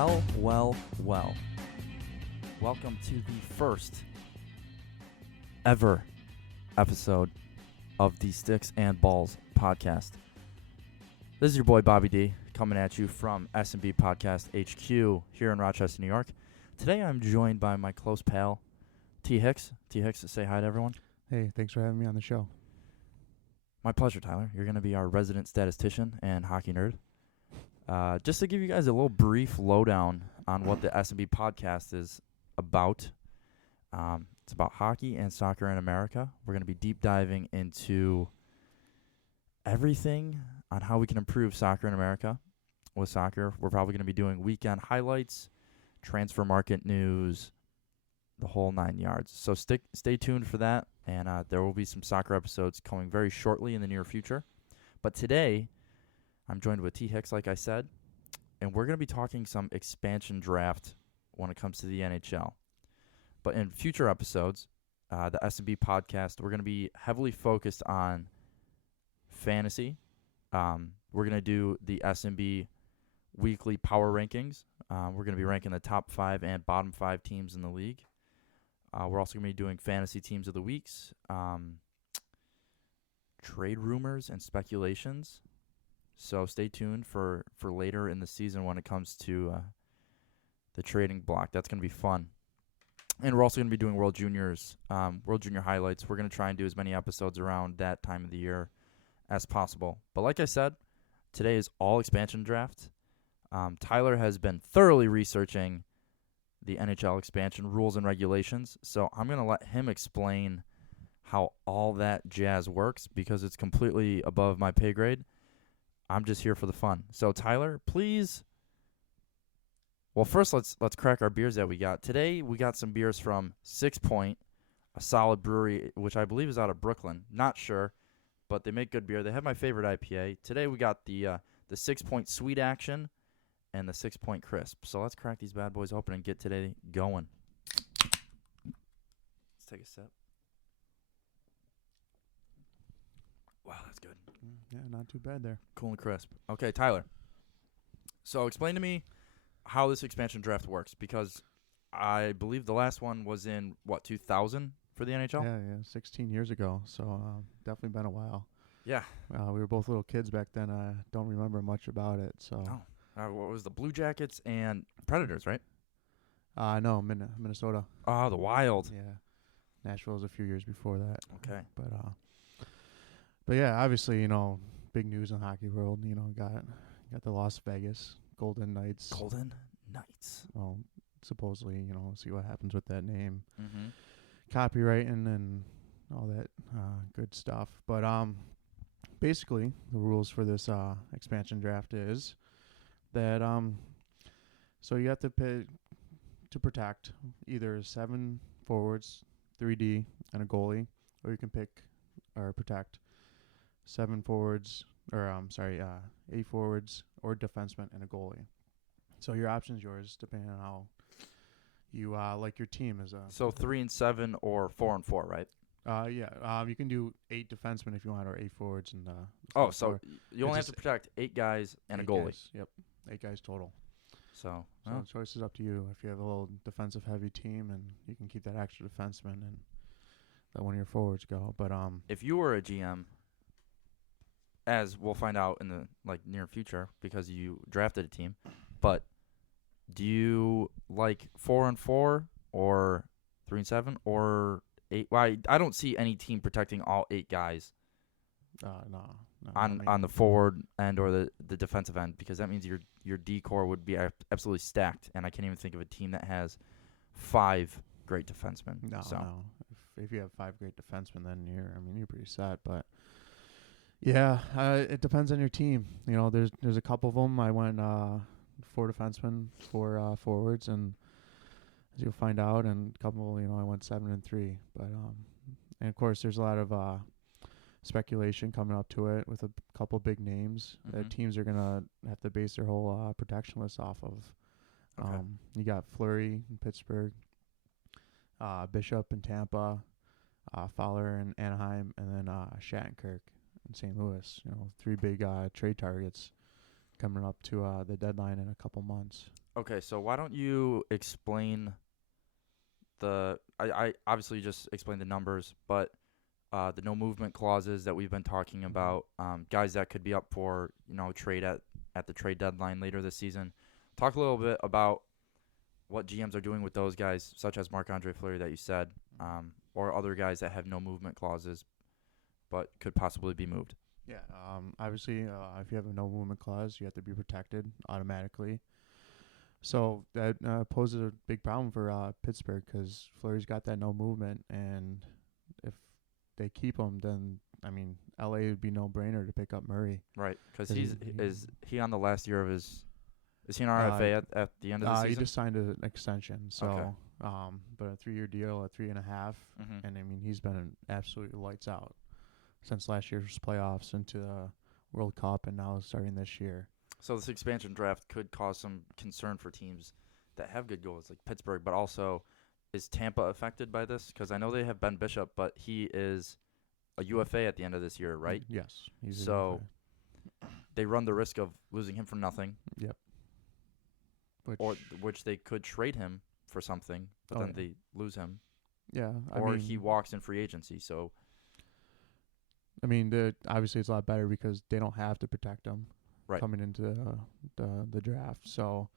Well. Welcome to the first ever episode of the Sticks and Balls podcast. This is your boy Bobby D coming at you from S&B Podcast HQ here in Rochester, New York. Today I'm joined by my close pal, T. Hicks. T. Hicks, say hi to everyone. Hey, thanks for having me on the show. My pleasure, Tyler. You're going to be our resident statistician and hockey nerd. Just to give you guys a little brief lowdown on what the S&B podcast is about. It's about hockey and soccer in America. We're going to be deep diving into everything on how we can improve soccer in America. With soccer, we're probably going to be doing weekend highlights, transfer market news, the whole 9 yards. So stay tuned for that, and there will be some soccer episodes coming very shortly in the near future. But today, I'm joined with T. Hicks, like I said, and we're going to be talking some expansion draft when it comes to the NHL. But in future episodes, the S&B podcast, we're going to be heavily focused on fantasy. We're going to do the S&B weekly power rankings. We're going to be ranking the top 5 and bottom 5 teams in the league. We're also going to be doing fantasy teams of the weeks, trade rumors and speculations. So stay tuned for later in the season when it comes to the trading block. That's going to be fun. And we're also going to be doing World Juniors, World Junior highlights. We're going to try and do as many episodes around that time of the year as possible. But like I said, today is all expansion draft. Tyler has been thoroughly researching the NHL expansion rules and regulations. So I'm going to let him explain how all that jazz works because it's completely above my pay grade. I'm just here for the fun. So Tyler, please. Well, first let's crack our beers that we got. Today we got some beers from 6 Point, a solid brewery, which I believe is out of Brooklyn. Not sure, but they make good beer. They have my favorite IPA. Today we got the 6 Point Sweet Action and the 6 Point Crisp. So let's crack these bad boys open and get today going. Let's take a sip. Wow, that's good. Yeah, not too bad there. Cool and crisp. Okay, Tyler. So explain to me how this expansion draft works, because I believe the last one was in, 2000 for the NHL? Yeah, 16 years ago, so definitely been a while. Yeah. We were both little kids back then. I don't remember much about it. So. Oh. What was the Blue Jackets and Predators, right? No, Minnesota. Oh, the Wild. Yeah. Nashville was a few years before that. Okay. But yeah, obviously, big news in the hockey world. Got the Las Vegas Golden Knights. Golden Knights. Well, supposedly, see what happens with that name. Mm-hmm. Copywriting and all that good stuff. But basically, the rules for this expansion draft is that so you have to pay to protect either 7 forwards, 3D, and a goalie, or you can pick or protect 7 forwards, or 8 forwards or defensemen and a goalie. So your option's yours depending on how you like your team as a. So 3 and 7 or 4 and 4, right? You can do 8 defensemen if you want, or 8 forwards and. So you only have to protect 8 guys and a goalie. Guys, yep, 8 guys total. So the choice is up to you. If you have a little defensive heavy team, and you can keep that extra defenseman and let one of your forwards go. But if you were a GM, as we'll find out in the near future because you drafted a team, but do you like 4 and 4 or 3 and 7 or 8? Well, I don't see any team protecting all 8 guys. No. On the forward end or the defensive end, because that means your D core would be absolutely stacked, and I can't even think of a team that has 5 great defensemen. No. If you have 5 great defensemen, then you're pretty set. But yeah, it depends on your team. There's a couple of them. I went 4 defensemen, 4 forwards, and as you'll find out, and a couple, I went 7 and 3. But and of course, there's a lot of speculation coming up to it with a couple big names that teams are gonna have to base their whole protection list off of. Okay. You got Fleury in Pittsburgh, Bishop in Tampa, Fowler in Anaheim, and then Shattenkirk in St. Louis. 3 big trade targets coming up to the deadline in a couple months. Okay, so why don't you explain I obviously just explained the numbers, but the no movement clauses that we've been talking Hmm. about, guys that could be up for trade at the trade deadline later this season. Talk a little bit about what GMs are doing with those guys, such as Marc-Andre Fleury that you said, or other guys that have no movement clauses but could possibly be moved. Yeah. Obviously, if you have a no movement clause, you have to be protected automatically. So that poses a big problem for Pittsburgh because Fleury's got that no movement, and if they keep him, then I mean, LA would be no brainer to pick up Murray Right, because because is he on the last year of his? Is he an uh, RFA at the end of the he season? just signed an extension, Okay. so but a 3-year deal at 3.5, Mhm. and I mean he's been absolutely lights out since last year's playoffs into the World Cup, and now starting this year. So this expansion draft could cause some concern for teams that have good goals like Pittsburgh, but also is Tampa affected by this? Because I know they have Ben Bishop, but he is a UFA at the end of this year, right? Yes, he's a So they run the risk of losing him for nothing, Yep. Which or which they could trade him for something, but oh then yeah, they lose him, yeah. or he walks in free agency. So Obviously it's a lot better because they don't have to protect him right, coming into the draft. So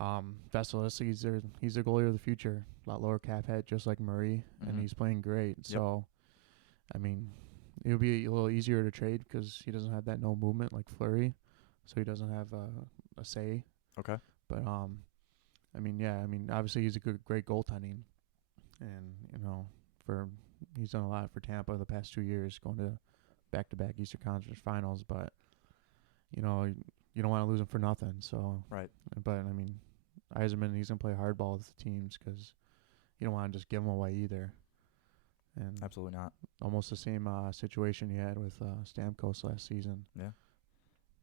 Vasilevsky, he's their goalie of the future. A lot lower cap hit, just like Murray, and hmm he's playing great. yep, So I mean, it'll be a little easier to trade because he doesn't have that no movement like Fleury, so he doesn't have a say. okay, But obviously he's a great goaltending, and for he's done a lot for Tampa the past 2 years, going to back-to-back Eastern Conference Finals. But you know, you don't want to lose him for nothing. So, right, but I mean, Eiserman, he's gonna play hardball with the teams because you don't want to just give him away either. And absolutely not. almost the same situation you had with Stamkos last season. Yeah.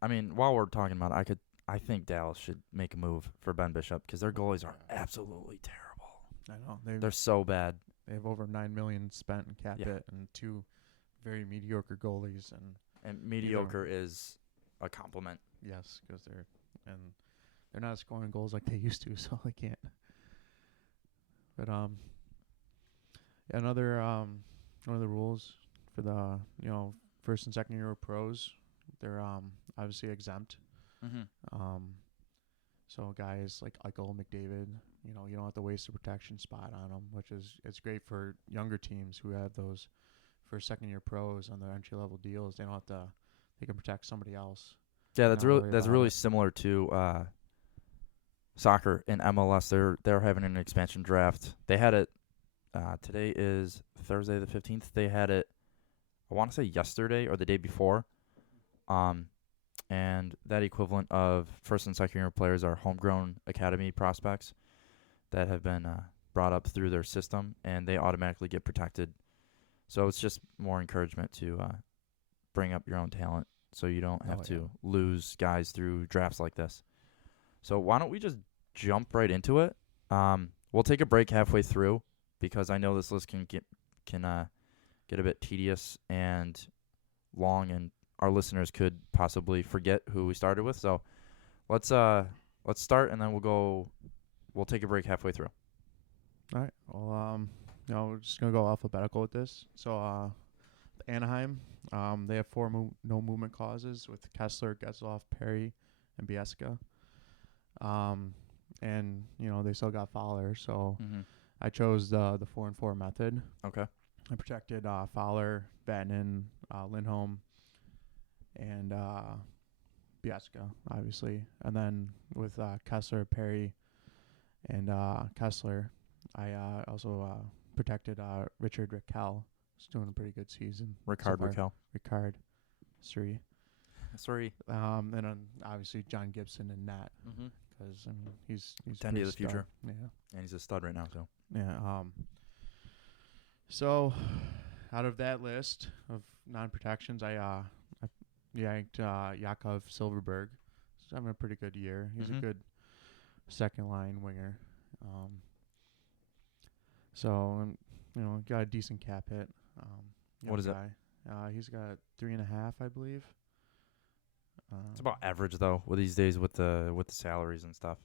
I mean, while we're talking about it, I think Dallas should make a move for Ben Bishop because their goalies are absolutely terrible. I know They're so bad. they have over 9 million spent in cap Yeah. hit and two very mediocre goalies, and And mediocre is a compliment. yes, because they're not scoring goals like they used to, so they can't. But another one of the rules for the first and second year pros, they're obviously exempt. Mm-hmm. Um, so guys like Eichel, McDavid, you don't have to waste a protection spot on them, which is it's great for younger teams who have those first second year pros on their entry level deals. They can protect somebody else. Yeah, Not worry that's about really it. similar to soccer in MLS. They're having an expansion draft. They had it. Today is Thursday the 15th. They had it. I want to say yesterday or the day before. Um, and that equivalent of first and second year players are homegrown academy prospects that have been brought up through their system, and they automatically get protected. So it's just more encouragement to bring up your own talent, so you don't have to lose guys through drafts like this. So why don't we just jump right into it? We'll take a break halfway through because I know this list can get a bit tedious and long, and our listeners could possibly forget who we started with. So let's start, and then we'll take a break halfway through. All right. Well, we're just gonna go alphabetical with this. So, Anaheim, they have four no movement clauses with Kessler, Getzlaf, Perry, and Bieska. And they still got Fowler, so Mm-hmm. I chose the 4-and-4 method. Okay. I protected Fowler, Vatanen, Lindholm, and Bieska, obviously. And then with Kessler, Perry, and Kessler, I also protected Richard Raquel. He's doing a pretty good season. Ricard Raquel. Ricard, Suri. Sorry. And then obviously John Gibson and Nat, Mm-hmm. because he's Tendy pretty of the stud. future. Yeah, And he's a stud right now, so. yeah. So out of that list of non-protections, I yanked Yakov Silverberg. He's having a pretty good year. He's Mhm. a good second line winger. So got a decent cap hit. What is it? He's got 3.5, I believe. It's about average though with these days with the salaries and stuff.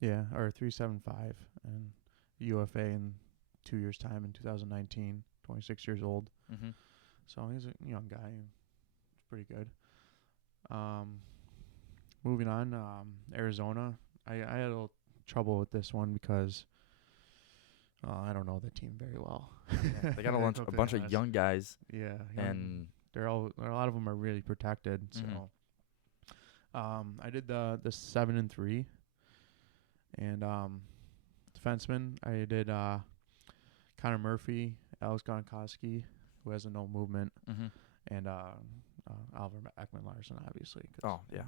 Yeah, or 375, and UFA in 2 years' time in 2019. 26 years old. Mm-hmm. So he's a young guy. It's pretty good. Moving on, Arizona. I had a little trouble with this one because I don't know the team very well. Yeah, they got a bunch of young guys. Yeah, and a lot of them are really protected. So, I did the 7-3, and defenseman. I did Connor Murphy, Alex Gronkowski, who has a no movement, and Oliver Ekman Larson, obviously. Oh yeah,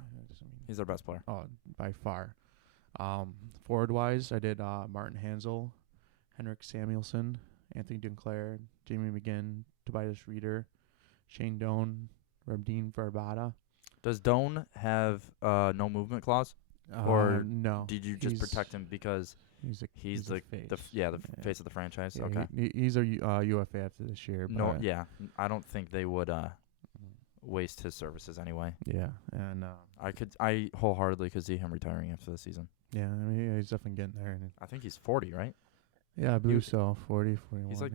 he's our best player. Oh, by far. Forward wise, I did Martin Hansel, Henrik Samuelsson, Anthony Dunclair, Jamie McGinn, Tobias Reeder, Shane Doan, Rabdeen Verbata. Does Doan have no movement clause, or no? Did you just protect him because he's the face. Face of the franchise? Yeah, okay, he's a UFA after this year. No, yeah, I don't think they would waste his services anyway. Yeah, and I wholeheartedly could see him retiring after the season. Yeah, I mean, he's definitely getting there. And I think he's 40, right? Yeah, I believe so. 40, 41. He's like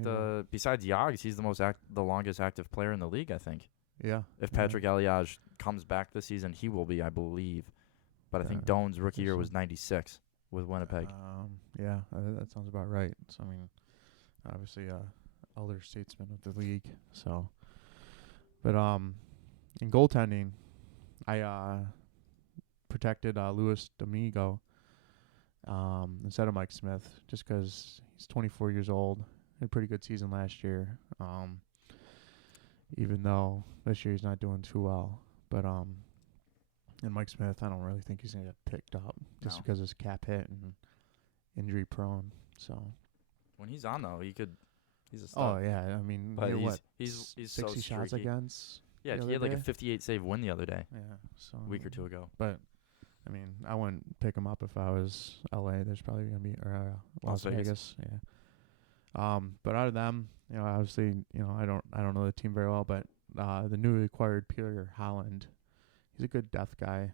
besides Yogs, he's the longest active player in the league, I think. Yeah. If Patrick Eliage comes back this season, he will be, I believe. But I think Doan's rookie year was 96 with Winnipeg. Yeah, that sounds about right. So, I mean, obviously, elder statesman of the league. So, but in goaltending, I protected Louis Domingo instead of Mike Smith, just because he's 24 years old. Had a pretty good season last year. Even though this year he's not doing too well. But and Mike Smith, I don't really think he's gonna get picked up just because of his cap hit and injury prone. So when he's on though, he's a star. Oh yeah, I mean, but he's 60 so shots against. Yeah, he had like a 58 save win the other day. Yeah, so a week or two ago. But I mean, I wouldn't pick him up if I was LA. There's probably gonna be Las Vegas. Yeah. But out of them, obviously, I don't know the team very well, but the newly acquired Peter Holland, he's a good depth guy.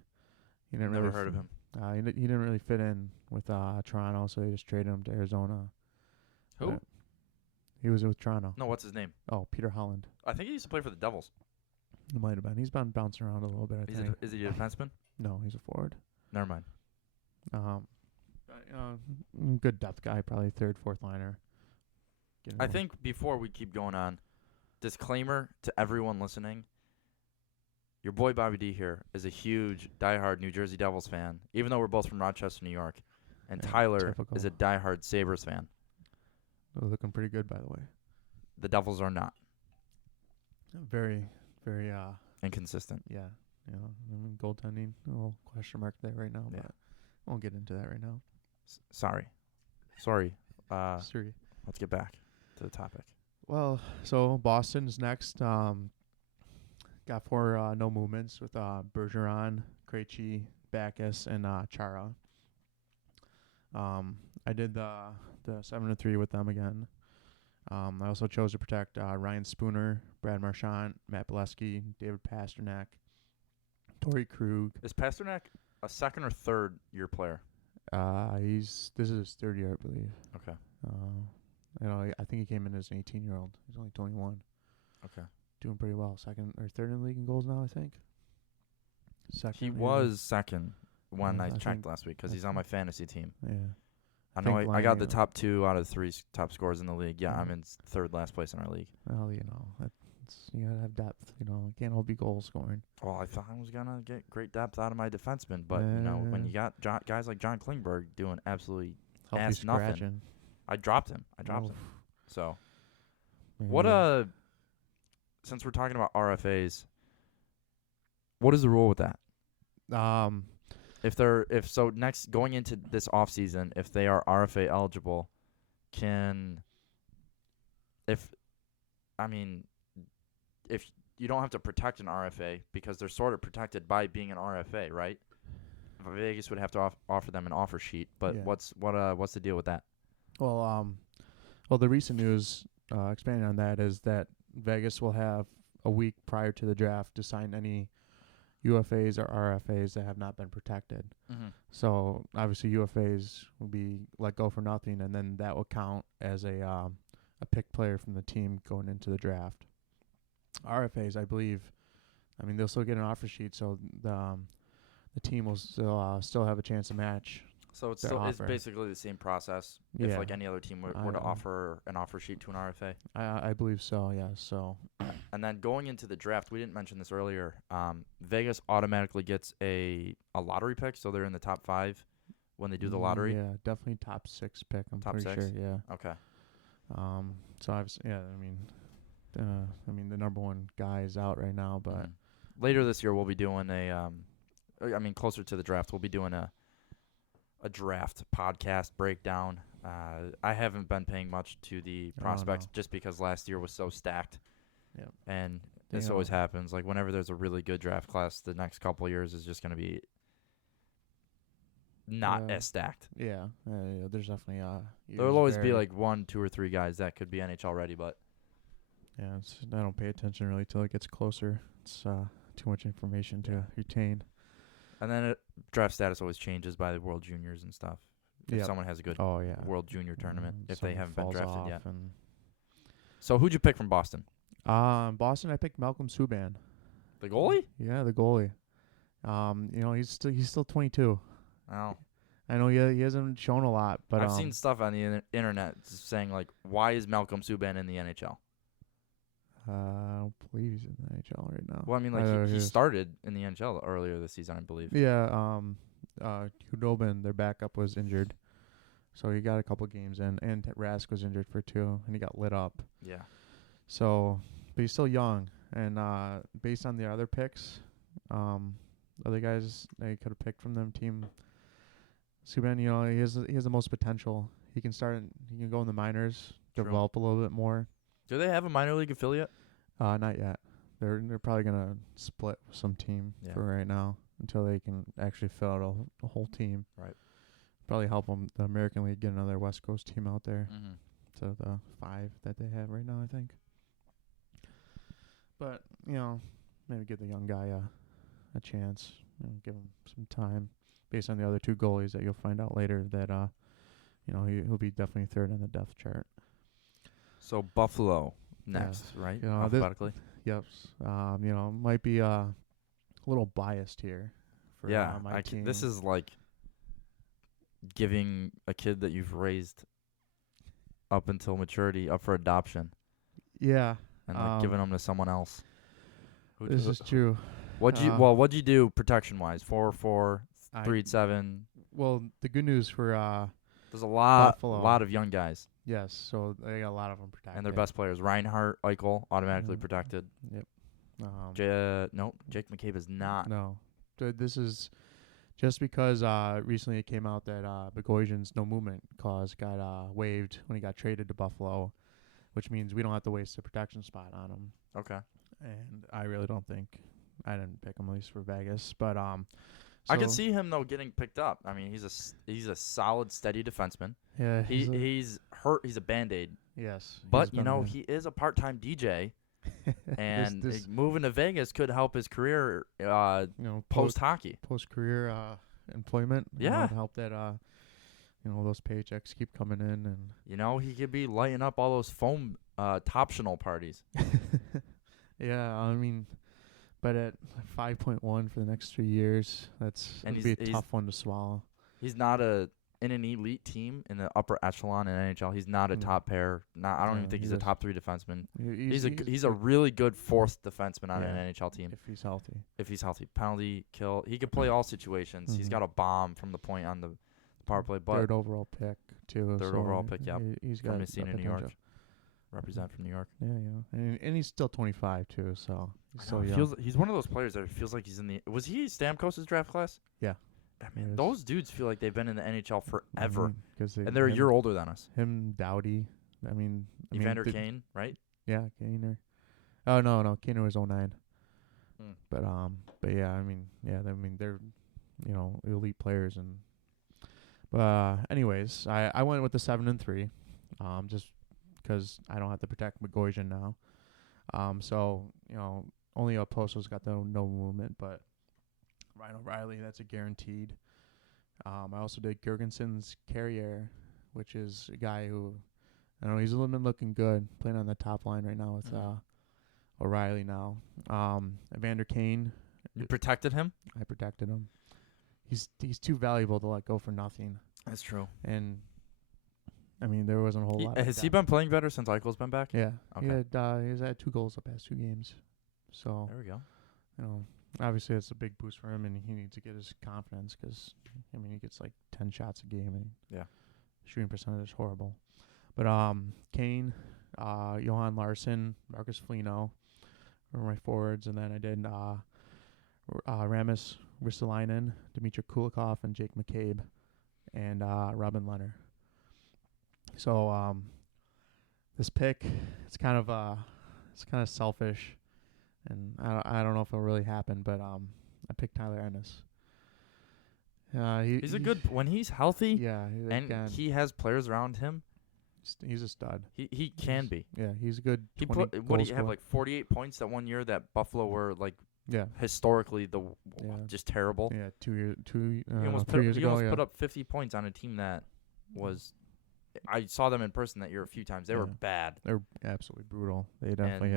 He didn't Never heard of him. He didn't really fit in with Toronto, so they just traded him to Arizona. Who? But he was with Toronto. No, what's his name? Oh, Peter Holland. I think he used to play for the Devils. He might have been. He's been bouncing around a little bit, I think. Is he a defenseman? No, he's a forward. Never mind. Good depth guy, probably third, fourth liner. I think before we keep going on, disclaimer to everyone listening, your boy Bobby D here is a huge diehard New Jersey Devils fan, even though we're both from Rochester, New York. And Tyler is a diehard Sabres fan. They're looking pretty good, by the way. The Devils are not. Very, very inconsistent. Yeah. I mean, goaltending, a little question mark there right now, but I won't get into that right now. Sorry. Sorry. Let's get back to the topic. Well, so Boston's next. Got 4 no movements with Bergeron, Krejci, Backus, and Chara. I did the 7-3 with them again. I also chose to protect Ryan Spooner, Brad Marchand, Matt Bolesky, David Pasternak, Torrey Krug. Is Pasternak a second or third year player? This is his third year, I believe. Okay. I think he came in as an 18-year-old. He's only 21. Okay. Doing pretty well. Second or third in the league in goals now, I think. Second. He was second when I checked last week because he's on my fantasy team. Yeah. I know I got the top 2 out of 3 top scorers in the league. Yeah, I'm in third last place in our league. Well, you gotta have depth. It can't all be goal scoring. Well, I thought I was gonna get great depth out of my defensemen, but when you got guys like John Klingberg doing absolutely nothing, I dropped him. So, since we're talking about RFAs, what is the rule with that? Next going into this offseason, if they are RFA eligible, if you don't have to protect an RFA because they're sort of protected by being an RFA, right? Vegas would have to offer them an offer sheet, but what's the deal with that? Well, the recent news expanding on that is that Vegas will have a week prior to the draft to sign any, UFAs or RFAs that have not been protected. Mm-hmm. So obviously UFAs will be let go for nothing, and then that will count as a picked player from the team going into the draft. RFAs, I believe, I mean they'll still get an offer sheet, so the team will still have a chance to match. So it's their offer. basically the same process. If Yeah. like any other team were to offer an offer sheet to an RFA. I believe so. Yeah. So And then going into the draft, we didn't mention this earlier. Vegas automatically gets a lottery pick, so they're in the top 5 when they do the lottery. Yeah, definitely top 6 pick. I'm Top pretty 6? sure. Yeah. Okay. So I mean the number one guy is out right now, but later this year we'll be doing closer to the draft, we'll be doing a draft podcast breakdown. I haven't been paying much to the prospects just because last year was so stacked. Yeah. And this always happens. Like whenever there's a really good draft class, the next couple of years is just going to be not as stacked. Yeah. There's definitely there'll always be like 1, 2, or 3 guys that could be NHL ready, but yeah, I don't pay attention really till it gets closer. It's too much information to retain. And then draft status always changes by the World Juniors and stuff. If someone has a good World Junior tournament, if they haven't been drafted yet. So who'd you pick from Boston? Boston, I picked Malcolm Subban. The goalie? Yeah, the goalie. He's still 22. Oh. I know he hasn't shown a lot, but I've seen stuff on the internet saying like, why is Malcolm Subban in the NHL? I don't believe he's in the NHL right now. Well, I mean, like he started in the NHL earlier this season, I believe. Yeah. Hudobin, their backup, was injured, so he got a couple games in, and Rask was injured for 2, and he got lit up. Yeah. So, but he's still young, and based on the other picks, other guys they could have picked from them team. Subban, he has the most potential. He can go in the minors, develop a little bit more. Do they have a minor league affiliate? Not yet. They're probably gonna split with some team for right now until they can actually fill out a whole team. Right. Probably help them, the American League, get another West Coast team out there Mm-hmm. to the 5 that they have right now, I think. But maybe give the young guy a chance. Give him some time. Based on the other 2 goalies that you'll find out later, that he'll be definitely 3rd on the depth chart. So Buffalo next, right? Alphabetically. Yep. Might be a little biased here for my team. This is like giving a kid that you've raised up until maturity up for adoption. Yeah. And like giving them to someone else. This is true. What'd you do protection wise? 4-4, 3-7. Well, the good news for there's a lot Buffalo. of young guys. Yes, so they got a lot of them protected. And their best players, Reinhart, Eichel, automatically protected. Yep. Jake McCabe is not. No. This is just because recently it came out that Bogosian's no movement clause got waived when he got traded to Buffalo, which means we don't have to waste a protection spot on him. Okay. And I really don't think I didn't pick him, at least for Vegas, but I can see him though getting picked up. I mean, he's a solid, steady defenseman. Yeah, he's hurt. He's a Band-Aid. Yes, but he is a part-time DJ, and moving to Vegas could help his career. Post hockey, post career employment. Yeah, help that. Those paychecks keep coming in, and he could be lighting up all those foam toptional parties. Yeah, I mean. But at 5.1 for the next 3 years, that's going to be a tough one to swallow. He's not in an elite team in the upper echelon in NHL. He's not a top pair. I don't even think he's a top 3 defenseman. He's a really good 4th defenseman on an NHL team. If he's healthy. Penalty, kill. He could play all situations. Mm-hmm. He's got a bomb from the point on the power play. But 3rd overall pick, too. Third overall pick, yep. He's got from Messina, New York. Represent from New York. Yeah. And he's still 25 too, so he's so young. He's one of those players that feels like he's in the. Was he Stamkos' draft class? Yeah. I mean, those dudes feel like they've been in the NHL forever, and they're a year older than us. Him, Doughty. Evander Kane, right? Yeah, Kaner. Oh no, Kaner was 09. But yeah, they're elite players but anyways, I went with the 7 and 3, just because I don't have to protect Bogosian now. So only Oposo's got the no movement, but Ryan O'Reilly, that's a guaranteed. I also did Gergenson's Carrier, which is a guy who, I don't know, he's been looking good, playing on the top line right now with O'Reilly now. Evander Kane. You protected him? I protected him. He's too valuable to let go for nothing. That's true. And, I mean, there wasn't a whole lot. Has he been playing better since Eichel's been back? Yeah. Okay. He's had 2 goals the past 2 games. So, there we go. you know, obviously it's a big boost for him, and he needs to get his confidence because, I mean, he gets like 10 shots a game, and shooting percentage is horrible. But Kane, Johan Larsson, Marcus Foligno were my forwards, and then I did Ramis Ristolainen, Dmitry Kulikov, and Jake McCabe, and Robin Leonard. So this pick, it's kind of selfish, and I don't know if it'll really happen, but I picked Tyler Ennis. He's a good when he's healthy. Yeah, he has players around him. He's a stud. He can be. Yeah, he's a good. He what did he have, like 48 points that one year that Buffalo were like historically just terrible. Yeah, 2 years. He almost put up 50 points on a team that was. I saw them in person that year a few times. They were bad. They're absolutely brutal. They definitely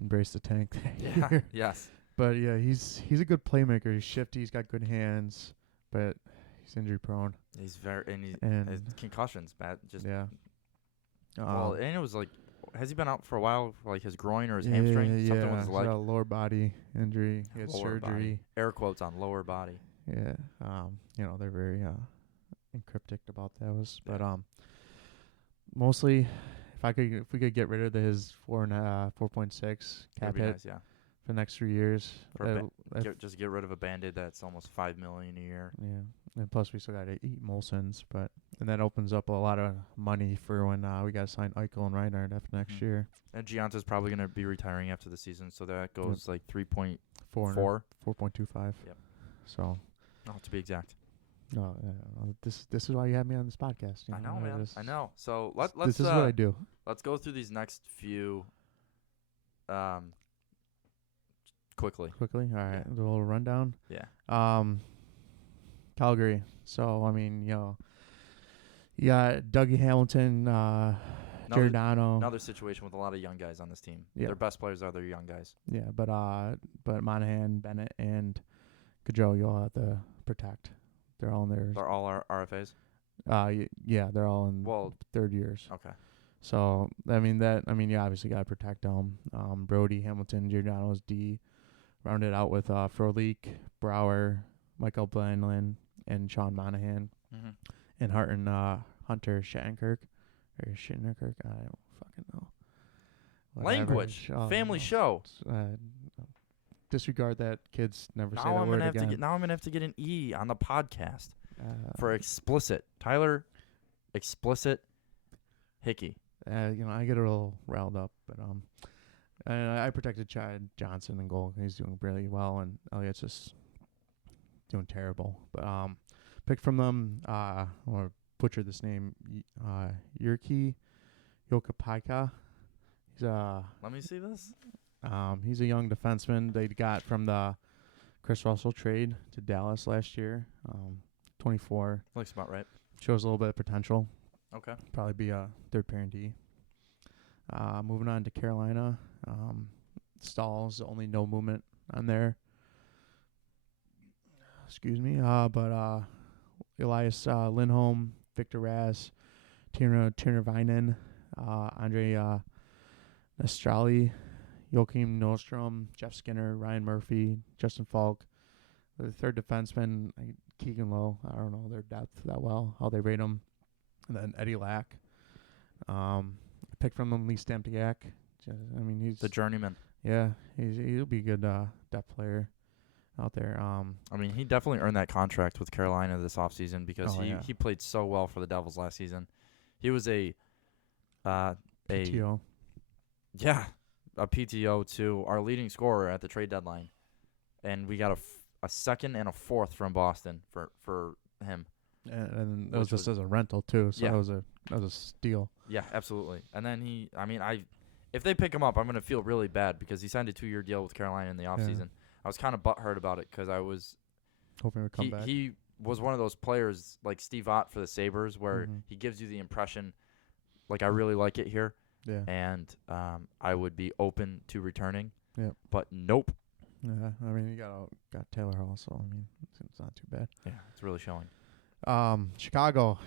embraced the tank. Yes. But yeah, he's a good playmaker. He's shifty. He's got good hands, but he's injury prone. He's his concussions bad. Just and it was like, has he been out for a while for like his groin or his hamstring? Something with his leg. A lower body injury. He had surgery. Body. Air quotes on lower body. Yeah. They're very encryptic about that. But mostly, if we could get rid of his 4.6 cap hit for the next 3 years, just get rid of a Band-Aid that's almost $5 million a year. Yeah, and plus we still got to eat Molson's, and that opens up a lot of money for when we got to sign Eichel and Reinhardt after next year. And Gianta's probably going to be retiring after the season, so that goes like 3.4, 4.25. Yep. So, to be exact. No, this is why you have me on this podcast. I know, man. I know. So let's. This is what I do. Let's go through these next few. Quickly. All right. A little rundown. Yeah. Calgary. So I mean, you got Dougie Hamilton, Giordano. Another situation with a lot of young guys on this team. Yeah. Their best players are their young guys. Yeah, but Monahan, Bennett, and Gaudreau, you'll have to protect. They're all in their. They're all RFAs. Yeah, they're all in third years. Okay. So you obviously got to protect them. Brody, Hamilton, Giordano's D, rounded out with Frolik, Brower, Michael Blandlin, and Sean Monahan, and Hunter Shattenkirk, or Shattenkirk. I don't fucking know. Language, family show. Disregard that. Kids never say that word again. Now I'm gonna have to get an E on the podcast for explicit. Tyler, explicit, Hickey. I get a little riled up, but I protected Chad Johnson in goal. He's doing really well, and Elliott's just doing terrible. But picked from them. I want to butcher this name. Jyrki Jokipaika. He's Let me see this. He's a young defenseman they got from the Chris Russell trade to Dallas last year. 24. Looks about right. Shows a little bit of potential. Okay. Probably be a third pairing D. Moving on to Carolina. Stalls, only no movement on there. Excuse me. But Elias Lindholm, Victor Rass, Turner Vinen, Andre Nestrali, Joachim Nordstrom, Jeff Skinner, Ryan Murphy, Justin Falk. The third defenseman, Keegan Lowe. I don't know their depth that well, how they rate them. And then Eddie Lack. I picked from them Lee Stempniak. He's the journeyman. Yeah, he'll be a good depth player out there. He definitely earned that contract with Carolina this offseason because he played so well for the Devils last season. He was a PTO. Yeah, a PTO to our leading scorer at the trade deadline, and we got a second and a fourth from Boston for him. And that was just as a rental too, so that was a steal. Yeah, absolutely. And then if they pick him up, I'm gonna feel really bad because he signed a 2-year deal with Carolina in the offseason. I was kind of butthurt about it because I was Hoping it would come back. he was one of those players like Steve Ott for the Sabres where Mhm. he gives you the impression like I really like it here Yeah. and I would be open to returning. Yep. But nope. Yeah. I mean, you got Taylor Hall, so I mean, it's not too bad. Yeah, it's really showing. Chicago,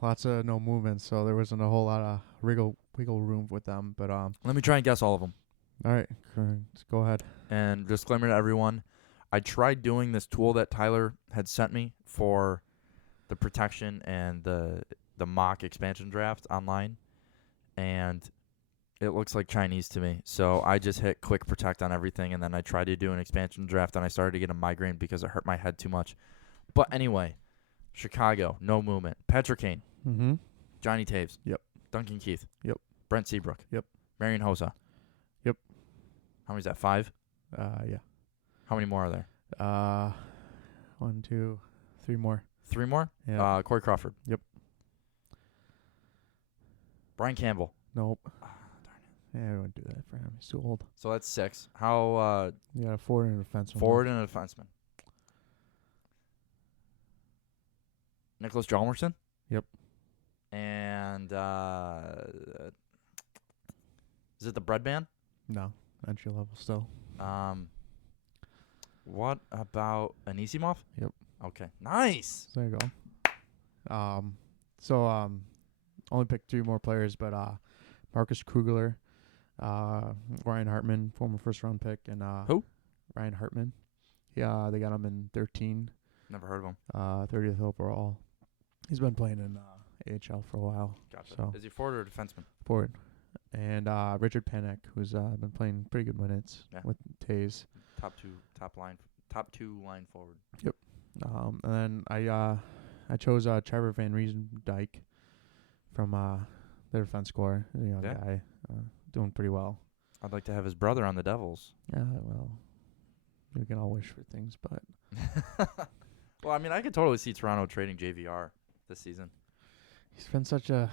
lots of no movement, so there wasn't a whole lot of wiggle room with them. But Let me try and guess all of them. all right, go ahead. And disclaimer to everyone, I tried doing this tool that Tyler had sent me for the protection and the mock expansion draft online, and it looks like Chinese to me. So I just hit quick protect on everything, and then I tried to do an expansion draft, and I started to get a migraine because it hurt my head too much. But anyway, Chicago, no movement. Patrick Kane, Mm-hmm. Johnny Taves. Yep. Duncan Keith. Yep. Brent Seabrook. Yep. Marion Hossa. Yep. How many is that? 5? Yeah. How many more are there? 1, 2, 3 more. 3 more? Yeah. Corey Crawford. Yep. Brian Campbell. Nope. Darn it. Yeah, we wouldn't do that for him. He's too old. So that's 6. How You got a forward and a defenseman. forward and a defenseman? Nicholas Hjalmarsson? Yep. And is it the bread man? No, entry level still. What about Anisimov? Yep. Okay. Nice. So there you go. Only picked 3 more players, but Marcus Krugler, Ryan Hartman, former first round pick, and Who? Ryan Hartman. Yeah, they got him in 13, Never heard of him. 30th overall. He's been playing in AHL for a while. Gotcha. So Is he forward or defenseman? forward. And Richard Panek, who's been playing pretty good minutes with Tays. Top two line forward. And then I chose Trevor Van Riesendijk from their defense corps. A young guy, doing pretty well. I'd like to have his brother on the Devils. Yeah, well, we can all wish for things, but Well, I mean, I could totally see Toronto trading JVR this season. he's been such a.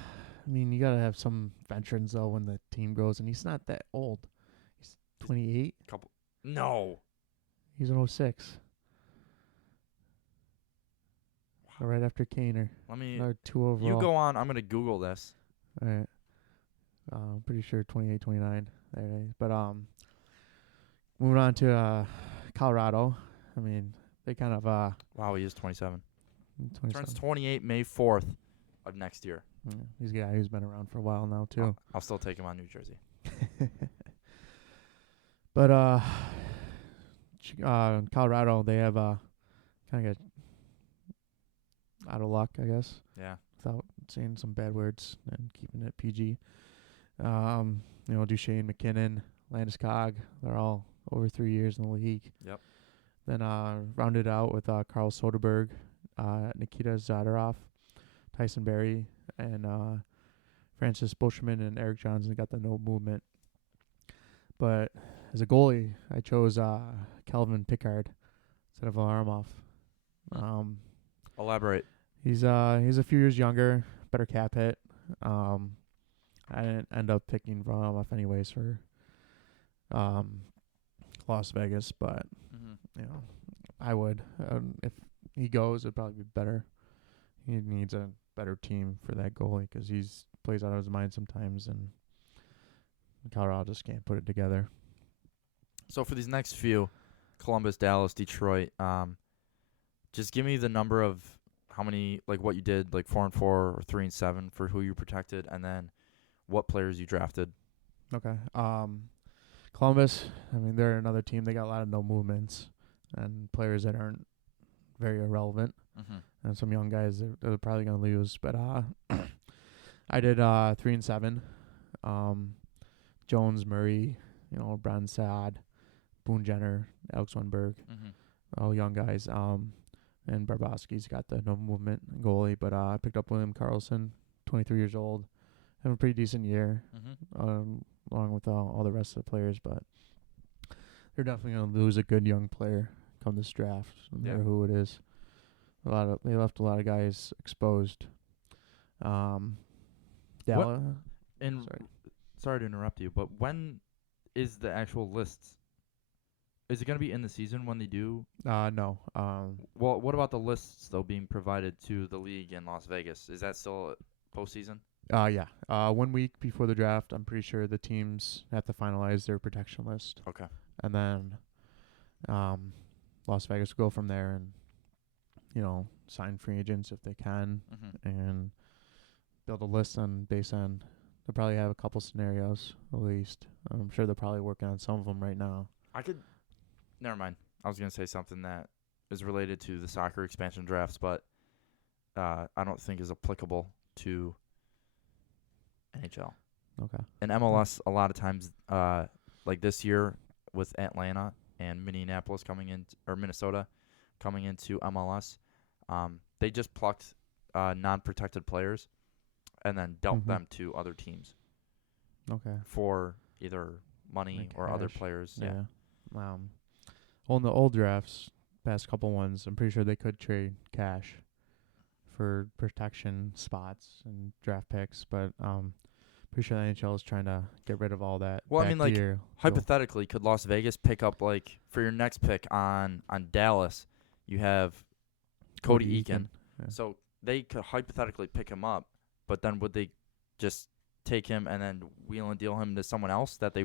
I mean, you gotta have some veterans though when the team grows, and he's not that old. He's 28. No. He's an 06. Right after Kaner. Let me. Another 2 overall. You go on. I'm gonna Google this. All right. I'm pretty sure 28, 29. There it is. But moving on to Colorado. I mean, they kind of Wow, he is 27. 27. Turns 28 May 4th of next year. Yeah, he's a guy who's been around for a while now too. I'll still take him on New Jersey. But Colorado, they have kind of got out of luck, I guess, Yeah. without saying some bad words and keeping it PG. Duchesne, McKinnon, Landeskog, they're all over 3 years in the league. Yep. Then rounded out with Carl Soderberg, Nikita Zadorov, Tyson Berry, and Francis Bushman and Eric Johnson got the no movement. But as a goalie, I chose Calvin Pickard instead of Varlamov. Elaborate. He's a few years younger, better cap hit. I didn't end up picking Varlamov anyways for Las Vegas, but I would. If he goes, it'd probably be better. He needs a better team for that goalie because he's plays out of his mind sometimes, and Colorado just can't put it together. So for these next few, Columbus, Dallas, Detroit, just give me the number of how many, like what you did, like 4-4 or 3-7 for who you protected, and then what players you drafted. Okay. Columbus, I mean, they're another team. They got a lot of no movements and players that aren't very irrelevant. And some young guys that are probably going to lose. But I did 3-7. Jones, Murray, Brandon Saad, Boone Jenner, Alex Wenberg, all young guys. And Barbowski's got the no movement goalie. But I picked up William Karlsson, 23 years old, having a pretty decent year, along with all the rest of the players. But they're definitely going to lose a good young player come this draft, no matter who it is. They left a lot of guys exposed. Dallas. Sorry to interrupt you, but when is the actual list Is it going to be in the season when they do? No. Well, what about the lists though being provided to the league in Las Vegas? Is that still postseason? Yeah. 1 week before the draft, I'm pretty sure the teams have to finalize their protection list, Okay. and then Las Vegas will go from there and sign free agents if they can, Mm-hmm. and build a list on based on. They'll probably have a couple scenarios at least. I'm sure they're probably working on some of them right now. I could. Never mind. I was going to say something that is related to the soccer expansion drafts, but I don't think is applicable to NHL. Okay. In MLS, a lot of times, like this year with Atlanta and Minneapolis coming in, or Minnesota coming into MLS, they just plucked non-protected players and then dealt them to other teams Okay. for either money Like or other cash. players. Yeah. Well, in the old drafts, past couple ones, I'm pretty sure they could trade cash for protection spots and draft picks, but pretty sure the NHL is trying to get rid of all that. Well, I mean, like, gear. hypothetically, could Las Vegas pick up, like, for your next pick on Dallas, you have Cody Eakin. Yeah. So they could hypothetically pick him up, but then would they just take him and then wheel and deal him to someone else that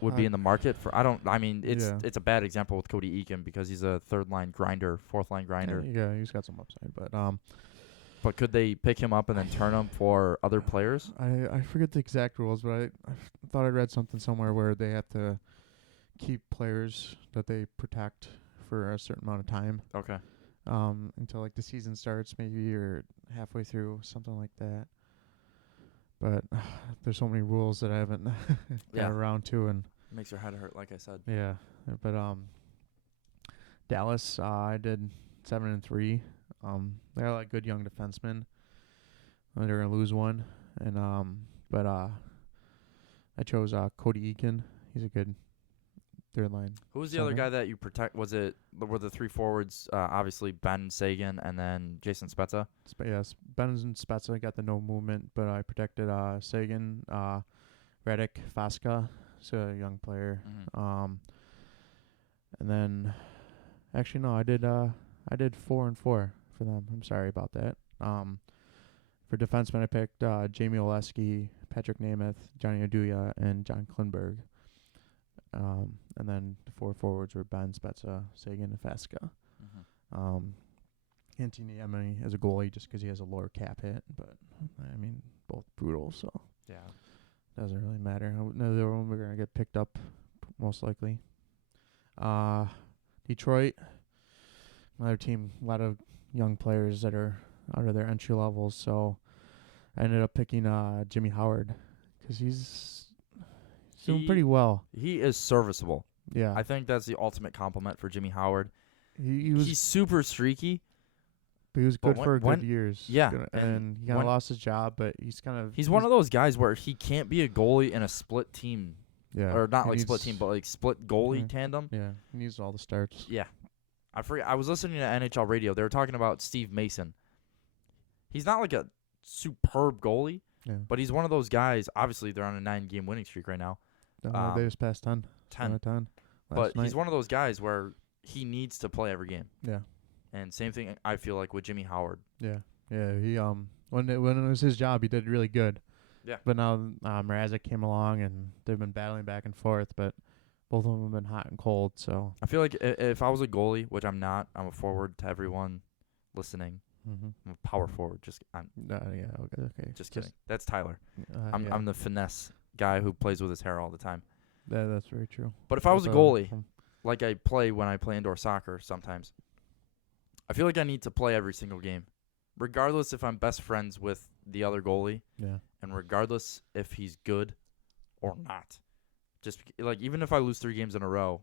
would be in the market for? It's a bad example with Cody Eakin because he's a third line grinder, fourth line grinder. Yeah, he's got some upside, but But could they pick him up and then turn him for other players? I forget the exact rules, but I thought I read something somewhere where they have to keep players that they protect for a certain amount of time. Okay. Until like the season starts, maybe, or halfway through, something like that. But there's so many rules that I haven't got around to, and makes your head hurt, like I said. Yeah, but Dallas, I did 7-3. They got like good young defensemen. They're gonna lose one, and but I chose Cody Eakin. He's a good third line. Who was the other guy that you protect? Were the three forwards obviously Ben Sagan and then Jason Spezza? Yes, Ben and Spezza got the no movement, but I protected Sagan, Redick, Fasca. He's a young player. Mm-hmm. And then actually no, I did 4-4 for them. I'm sorry about that. For defensemen, I picked Jamie Oleski, Patrick Nemeth, Johnny Oduya, and John Klingberg. And then the 4 forwards were Ben, Spezza, Sagan, and Fasca. Mm-hmm. Antini Emily as a goalie just because he has a lower cap hit, but I mean both brutal, so yeah, doesn't really matter. Neither one we're gonna get picked up, most likely. Detroit, another team, a lot of young players that are out of their entry levels, so I ended up picking Jimmy Howard because he's doing pretty well. He is serviceable. Yeah, I think that's the ultimate compliment for Jimmy Howard. He's super streaky. But he was good for good years. Yeah. And he kind of lost his job, but he's one of those guys where he can't be a goalie in a split team. Yeah. Or not like split team, but like split goalie tandem. Yeah. He needs all the starts. Yeah. I forget. I was listening to NHL radio. They were talking about Steve Mason. He's not like a superb goalie, but he's one of those guys. Obviously, they're on a 9-game winning streak right now. They just passed 10. 10. 10. But he's one of those guys where he needs to play every game. Yeah. And same thing I feel like with Jimmy Howard. Yeah. Yeah. He when it was his job, he did really good. Yeah. But now Mrazek came along and they've been battling back and forth, but both of them have been hot and cold. So I feel like if I was a goalie, which I'm not, I'm a forward to everyone listening. Mm-hmm. I'm a power forward. Okay. Just kidding. That's Tyler. I'm the finesse guy who plays with his hair all the time. That's very true. But if I was a goalie, like I play when I play indoor soccer sometimes, I feel like I need to play every single game, regardless if I'm best friends with the other goalie, and regardless if he's good or not. Just like even if I lose 3 games in a row,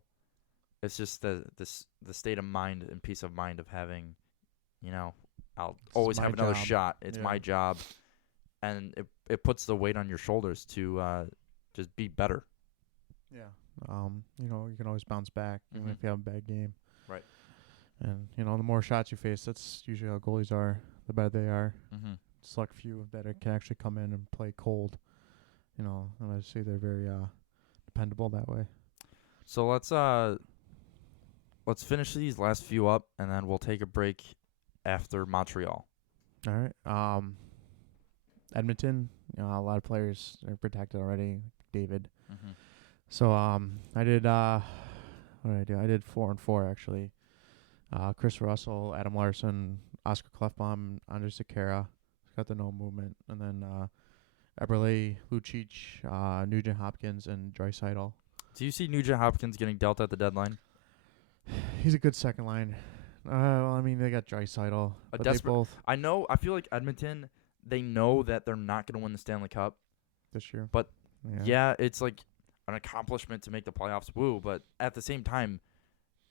it's just the state of mind and peace of mind of having, I'll always have another shot. It's my job, and it puts the weight on your shoulders to just be better. Yeah. You can always bounce back even if you have a bad game. Right. And, the more shots you face, that's usually how goalies are, the better they are. Mm-hmm. Select few that can actually come in and play cold. And I see they're very dependable that way. So let's finish these last few up, and then we'll take a break after Montreal. All right. Edmonton, a lot of players are protected already. David. Mm-hmm. So I did what did I do? I did 4 and 4 actually. Chris Russell, Adam Larson, Oscar Klefbom, Andrej Sekera, got the no movement, and then Eberle, Lucic, Nugent Hopkins, and Draisaitl. Do you see Nugent Hopkins getting dealt at the deadline? He's a good second line. Well, I mean, they got Draisaitl, but they both I know. I feel like Edmonton, they know that they're not going to win the Stanley Cup. this year. But yeah, it's like an accomplishment to make the playoffs. Woo! But at the same time,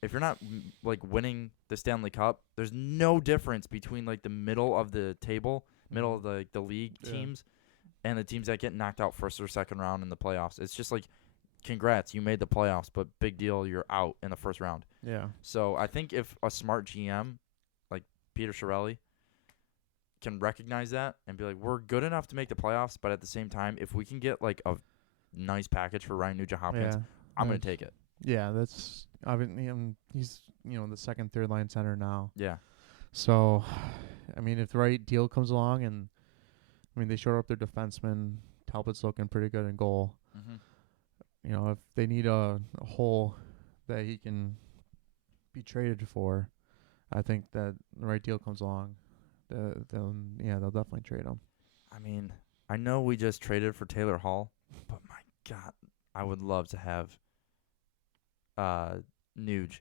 if you're not like winning the Stanley Cup, there's no difference between like the middle of the table, middle of the league teams, and the teams that get knocked out first or second round in the playoffs. It's just like, congrats, you made the playoffs, but big deal, you're out in the first round. Yeah. So I think if a smart GM like Peter Chiarelli can recognize that and be like, we're good enough to make the playoffs, but at the same time, if we can get like a nice package for Ryan Nugent-Hopkins, I'm going to take it. Yeah, that's he's the second, third line center now. Yeah. So, I mean, if the right deal comes along, and I mean they showed up their defenseman, Talbot's looking pretty good in goal. Mm-hmm. If they need a hole that he can be traded for, I think that the right deal comes along, they'll definitely trade him. I mean, I know we just traded for Taylor Hall, but my God, I would love to have Nuge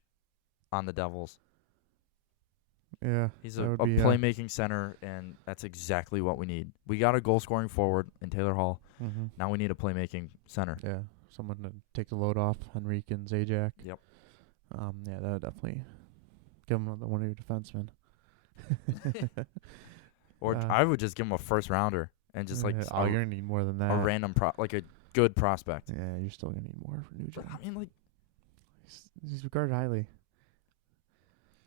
on the Devils. Yeah, he's a playmaking center, and that's exactly what we need. We got a goal-scoring forward in Taylor Hall. Mm-hmm. Now we need a playmaking center. Yeah, someone to take the load off Henrique and Zajac. Yep. Yeah, that would definitely give him one of your defensemen. Or I would just give him a first-rounder and just like you're gonna need more than that. A random like a good prospect. Yeah, you're still gonna need more for Nugent. But I mean, like, he's regarded highly.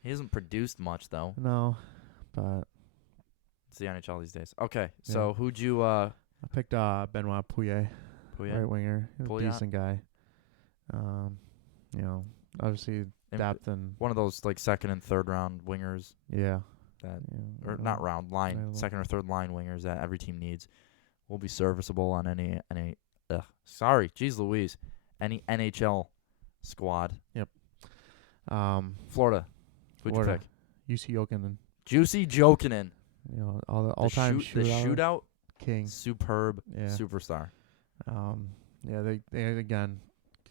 He hasn't produced much though. No, but it's the NHL these days. Okay, so who'd you? I picked Benoit Pouillet, right winger, decent guy. Obviously depth and one of those like second and third round wingers. Yeah. Or not round line, second or third line wingers that every team needs. Will be serviceable on any any NHL squad. Yep. Florida. Who'd you pick? UC Jokinen. Juicy Jokinen. All-time shootout king. Superb superstar. They again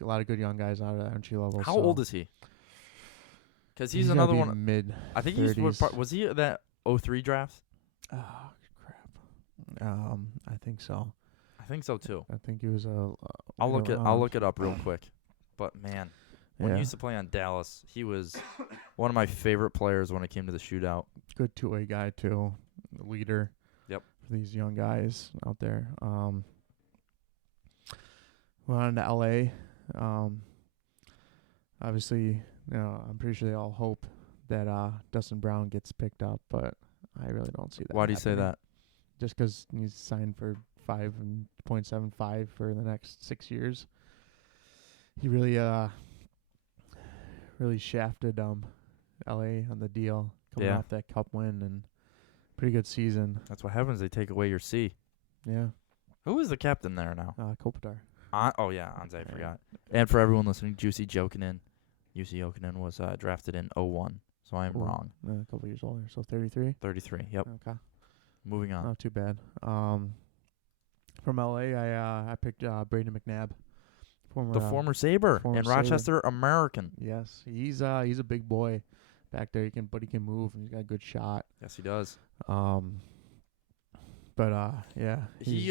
a lot of good young guys out of entry level. How old is he? Because he's another one. Mid. I think he's was he that 03 draft? Oh crap. I think so. I think so too. I think he was a. I'll look it up real quick. But man, when he used to play on Dallas, he was one of my favorite players when it came to the shootout. Good two-way guy too, leader. Yep. For these young guys out there. Went on to LA. Obviously, I'm pretty sure they all hope that Dustin Brown gets picked up, but I really don't see that. Why do you say that? Just because he's signed for 5.75 for the next 6 years. He really shafted LA on the deal coming off that cup win and pretty good season. That's what happens. They take away your C. Yeah. Who is the captain there now? Kopitar. Anze, I forgot. And for everyone listening, Juicy Jokinen. UC Jokinen was drafted in 01, so I am wrong. A couple years older, so 33? 33, yep. Okay. Moving on. Not too bad. From LA, I picked Braden McNabb. Former Sabre and Rochester American. Yes, he's a big boy back there. He can move and he's got a good shot. Yes, he does. He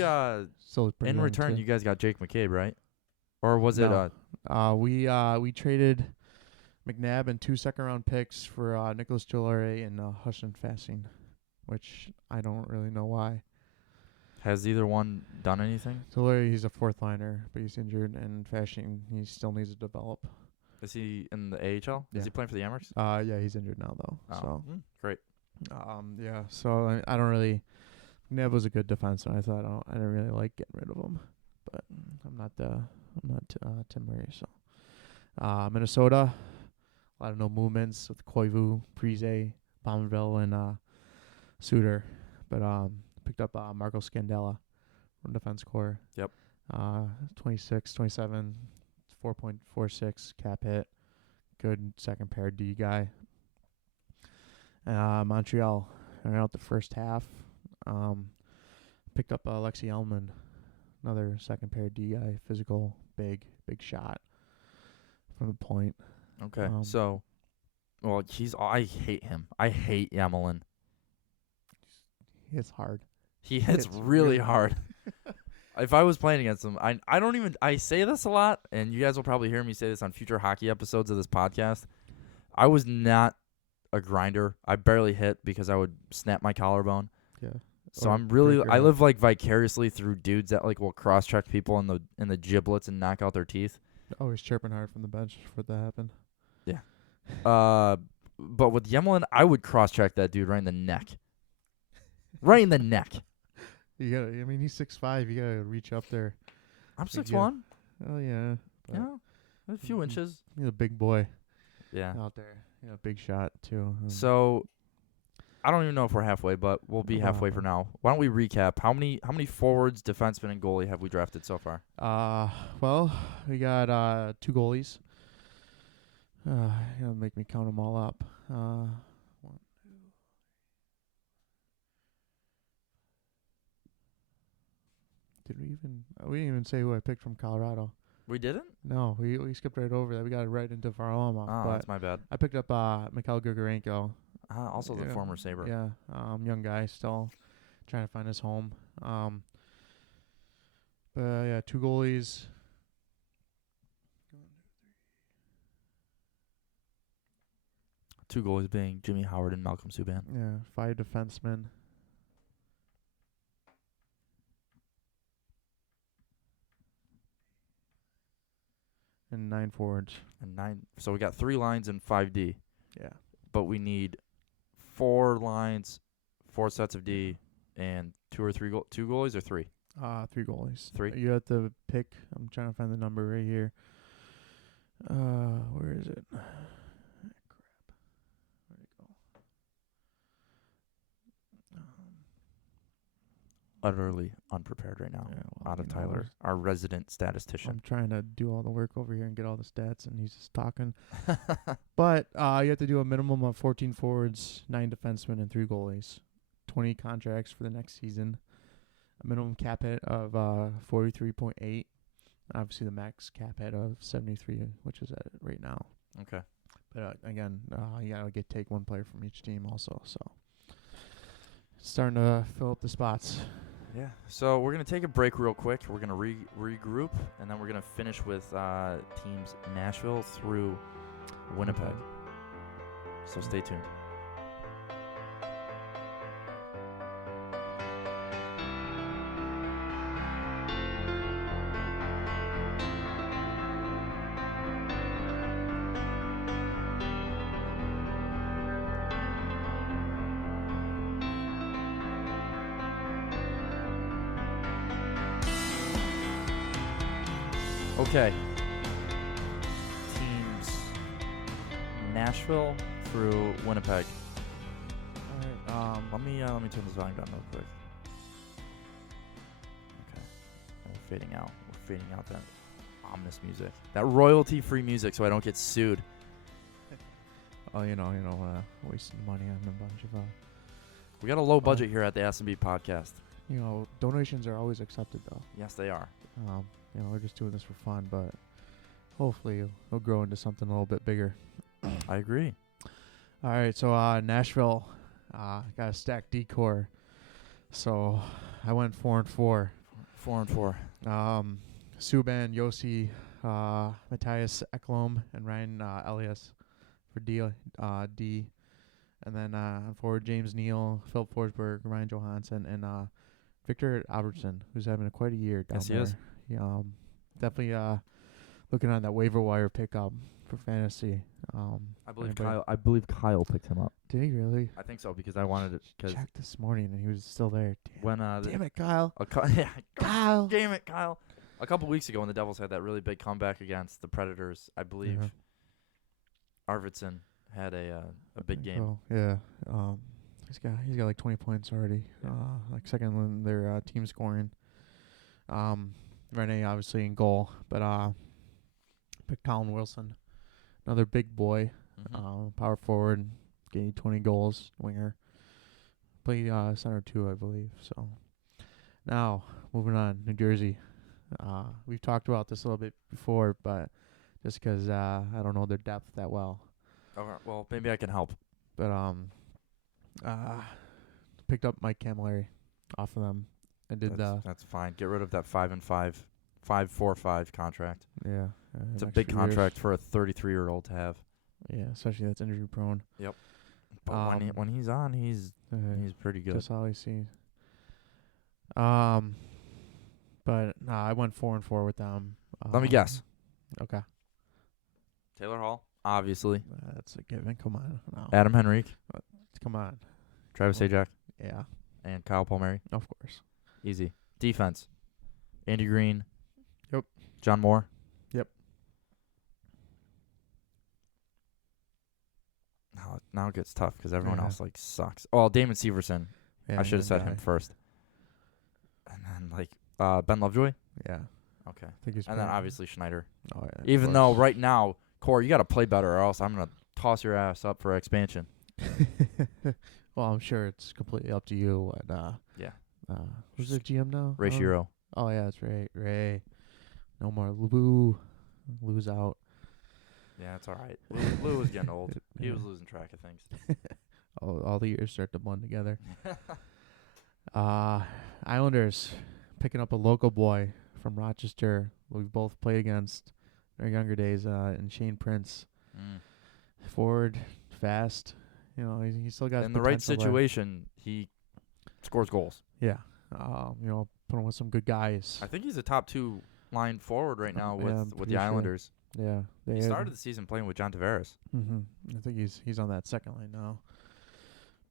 still in return, too. you guys got Jake McCabe, right? Or was it? We traded McNabb and 2 second-round picks for Nicholas Jolare and Huston Fassing, which I don't really know why. Has either one done anything? Jolare, he's a fourth liner, but he's injured, and Fassing, he still needs to develop. Is he in the AHL? Yeah. Is he playing for the Amherst? Yeah, he's injured now though. Oh. So great. So I don't really. McNabb was a good defenseman. I didn't really like getting rid of him, but I'm not Tim Murray. So, Minnesota, a lot of no movements with Koivu, Prize, Bonneville, and Suter. But picked up Marco Scandella from Defense Corps. Yep. 26, 27, 4.46 cap hit. Good second pair D guy. Montreal, ran out the first half. Picked up Alexi Elman, another second pair D guy, physical, big shot from the point. Okay. So, well, I hate him. I hate Yamelin. He hits hard. He hits really hard. If I was playing against him, I don't even, I say this a lot, and you guys will probably hear me say this on future hockey episodes of this podcast. I was not a grinder. I barely hit because I would snap my collarbone. Yeah. So Or I'm really, break your I neck. live like vicariously through dudes that like will cross check people in the giblets and knock out their teeth. Always chirping hard from the bench for that happened. But with Yemelin, I would cross check that dude right in the neck. Right in the neck. You gotta. I mean, he's 6'5". You gotta reach up there. I'm Like, 6'1". Oh yeah. But Yeah, a few inches. He's a big boy Yeah. out there. Yeah, big shot too. So I don't even know if we're halfway, but we'll be halfway for now. Why don't we recap? How many forwards, defensemen, and goalie have we drafted so far? Well, we got 2 goalies. It'll make me count them all up. 1, 2. Did we even? We didn't even say who I picked from Colorado. We didn't? No, we skipped right over that. We got it right into Varlamov. Oh, but that's my bad. I picked up Mikhail Grigorenko. Also the Yeah. former Sabre. Yeah, young guy still trying to find his home. But yeah, 2 goalies. Two goalies being Jimmy Howard and Malcolm Subban. Yeah, 5 defensemen. And 9 forwards. And 9. So we got 3 lines and 5D. Yeah. But we need 4 lines, 4 sets of D, and 2 or 3 2 goalies or 3? 3 goalies. 3? You have to pick. I'm trying to find the number right here. Where is it? Crap. Where'd it go? Utterly unprepared right now. Yeah, well, Out of you know, Tyler, our resident statistician. I'm trying to do all the work over here and get all the stats, and he's just talking. But you have to do a minimum of 14 forwards, 9 defensemen, and 3 goalies. 20 contracts for the next season. A minimum cap hit of 43.8. Obviously, the max cap hit of 73, which is at it right now. Okay. But again, you gotta take 1 player from each team also. So starting to fill up the spots. Yeah. So we're going to take a break real quick. We're going to regroup, and then we're going to finish with teams Nashville through Winnipeg. So stay tuned. Okay. Teams Nashville through Winnipeg. All right. Let me turn this volume down real quick. Okay. And we're fading out. We're fading out that ominous music. That royalty-free music so I don't get sued. Oh, wasting money on a bunch of We got a low budget here at the S&B podcast. donations are always accepted though. Yes, they are. We're just doing this for fun, but hopefully it'll grow into something a little bit bigger. I agree. All right, so Nashville got a stacked decor. So I went 4-4. 4-4. Subban, Yossi, Matthias Ekholm, and Ryan Elias for D. And then forward James Neal, Philip Forsberg, Ryan Johansson, and Victor Albertson, who's having quite a year down Yes, he there. is. Yeah, definitely looking on that waiver wire pickup for fantasy. I believe anybody- Kyle picked him up. Did he really? I think so because I wanted it. Because Checked this morning and he was still there. when Damn it, Kyle. yeah, Kyle. damn it, Kyle. A couple weeks ago when the Devils had that really big comeback against the Predators, I believe Arvidsson had a big game. Oh, yeah. He's got like 20 points already. Yeah. Like second in their team scoring. Rene obviously in goal, but picked Colin Wilson, another big boy, power forward, getting 20 goals, winger. Played center too, I believe. So now moving on, New Jersey. We've talked about this a little bit before, but just because I don't know their depth that well. Okay, well, maybe I can help. But picked up Mike Camilleri off of them and did that's fine. Get rid of that 5-4-5 contract. Yeah, It's a big contract for a 33-year-old to have. Yeah, especially that's injury prone. Yep. But when he's on, he's pretty good. That's all I see. But I went 4-4 with them. Let me guess. Okay. Taylor Hall, obviously. That's a given. Come on. No. Adam Henrique. Come on. Travis Zajac. Yeah. And Kyle Palmieri. Of course. Easy. Defense. Andy Green. Yep. John Moore. Yep. Now it gets tough because everyone else sucks. Oh, Damon Severson. Yeah, I should have said him first. And then Ben Lovejoy. Yeah. Okay. I think he's and then obviously Schneider. Oh yeah. Even though right now, Corey, you got to play better, or else I'm gonna toss your ass up for expansion. Well, I'm sure it's completely up to you. And yeah. Who's the GM now? Ray Shiro. Oh yeah, that's right. Ray. No more Lou. Lou's out. Yeah, it's all right. Lou was getting old. He was losing track of things. All the years start to blend together. Islanders picking up a local boy from Rochester. We've both played against in our younger days. In Shane Prince, forward, fast. You know, he still got in the right situation. He scores goals. Yeah. You know, put him with some good guys. I think he's a top 2 line forward right now with the Islanders. Yeah, he started the season playing with John Tavares. I think he's on that second line now.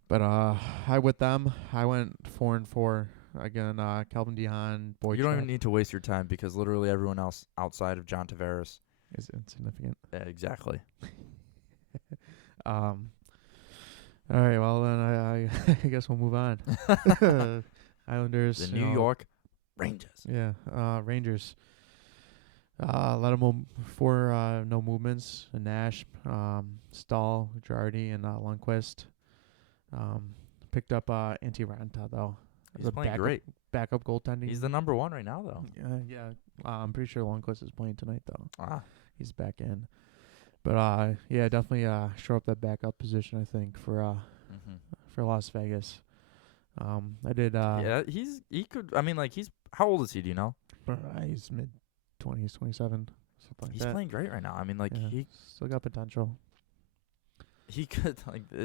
But I went 4-4 again. Calvin DeHaan, Boyd. You don't even need to waste your time because literally everyone else outside of John Tavares is insignificant. Yeah, exactly. All right. Well, then I guess we'll move on. Islanders. The New York Rangers. Yeah. Rangers. Let them 4 no movements. Nash, Stahl, Girardi, and Lundqvist. Picked up Antti Ranta though. He's playing great. Backup goaltending. He's the number 1 right now though. Yeah. I'm pretty sure Lundqvist is playing tonight though. He's back in. But yeah, definitely shore up that backup position. I think for Las Vegas. I did. Yeah, he could. I mean, he's how old is he? Do you know? He's mid-20s, 27, something like he's that. playing great right now. I mean, he still got potential. He could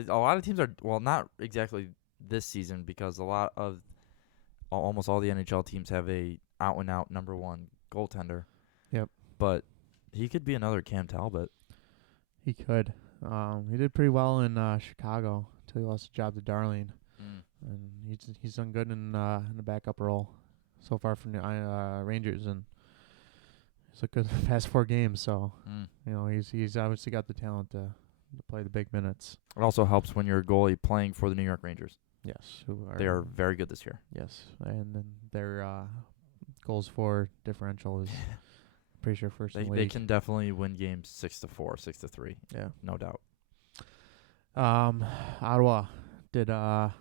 a lot of teams are not exactly this season because almost all the NHL teams have a out and out number 1 goaltender. Yep. But he could be another Cam Talbot. He could. He did pretty well in Chicago until he lost the job to Darling, and he's done good in the backup role so far for the Rangers, and he's looked good the past 4 games. So you know he's obviously got the talent to play the big minutes. It also helps when you're a goalie playing for the New York Rangers. Yes, they are very good this year. Yes, and then their goals for differential is pretty sure first in the league. They can definitely win games 6-4, 6-3. Yeah, no doubt. Ottawa did 3-7.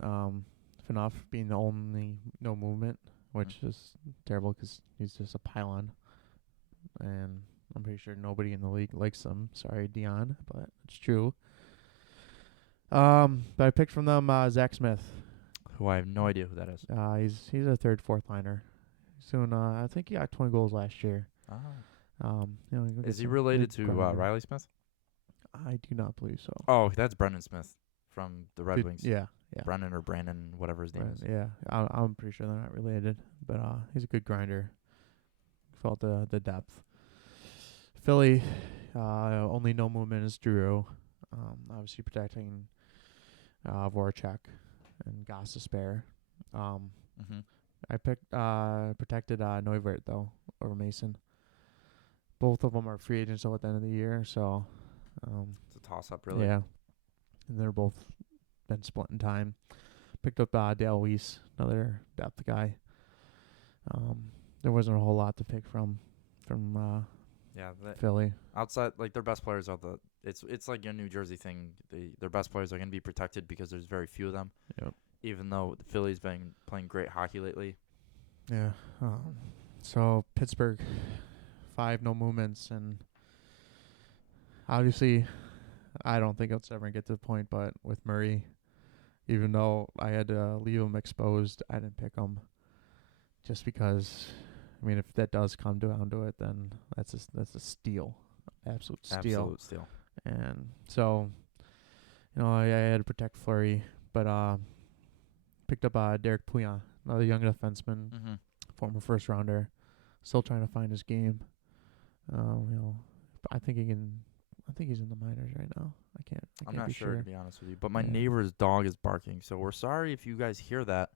Phaneuf being the only no movement, which is terrible because he's just a pylon, and I'm pretty sure nobody in the league likes him. Sorry, Dion, but it's true. But I picked from them Zach Smith, who I have no idea who that is. He's a 3rd, 4th liner. Soon, I think he got 20 goals last year. Oh. You know, is he related to Riley Smith? I do not believe so. Oh, that's Brendan Smith from the Red Wings. Yeah. Brennan or Brandon, whatever his name is. Yeah, I'm pretty sure they're not related, but he's a good grinder. Felt the depth. Philly, only no movement is Drew. Obviously protecting Voracek and Goss to spare. I picked protected Neuvert though over Mason. Both of them are free agents at the end of the year, so It's a toss-up, really. yeah, and they're both been splitting time. Picked up Dale Weiss, another depth guy. There wasn't a whole lot to pick from Yeah, Philly. outside, like, their best players are it's like a New Jersey thing. Their best players are going to be protected because there's very few of them. Yep. Even though the Philly's been playing great hockey lately. Yeah. So Pittsburgh, 5 no movements, and obviously, I don't think it's ever gonna get to the point. But with Murray, even though I had to leave him exposed, I didn't pick him just because. I mean, if that does come down to it, then that's a steal, absolute steal. Absolute steal. And so, I had to protect Fleury, but picked up Derek Pouillon, another young defenseman, Mm-hmm. former first rounder, still trying to find his game. I think he can. I think he's in the minors right now. I'm can't not be sure, to be honest with you. But my Yeah. neighbor's dog is barking, so we're sorry if you guys hear that.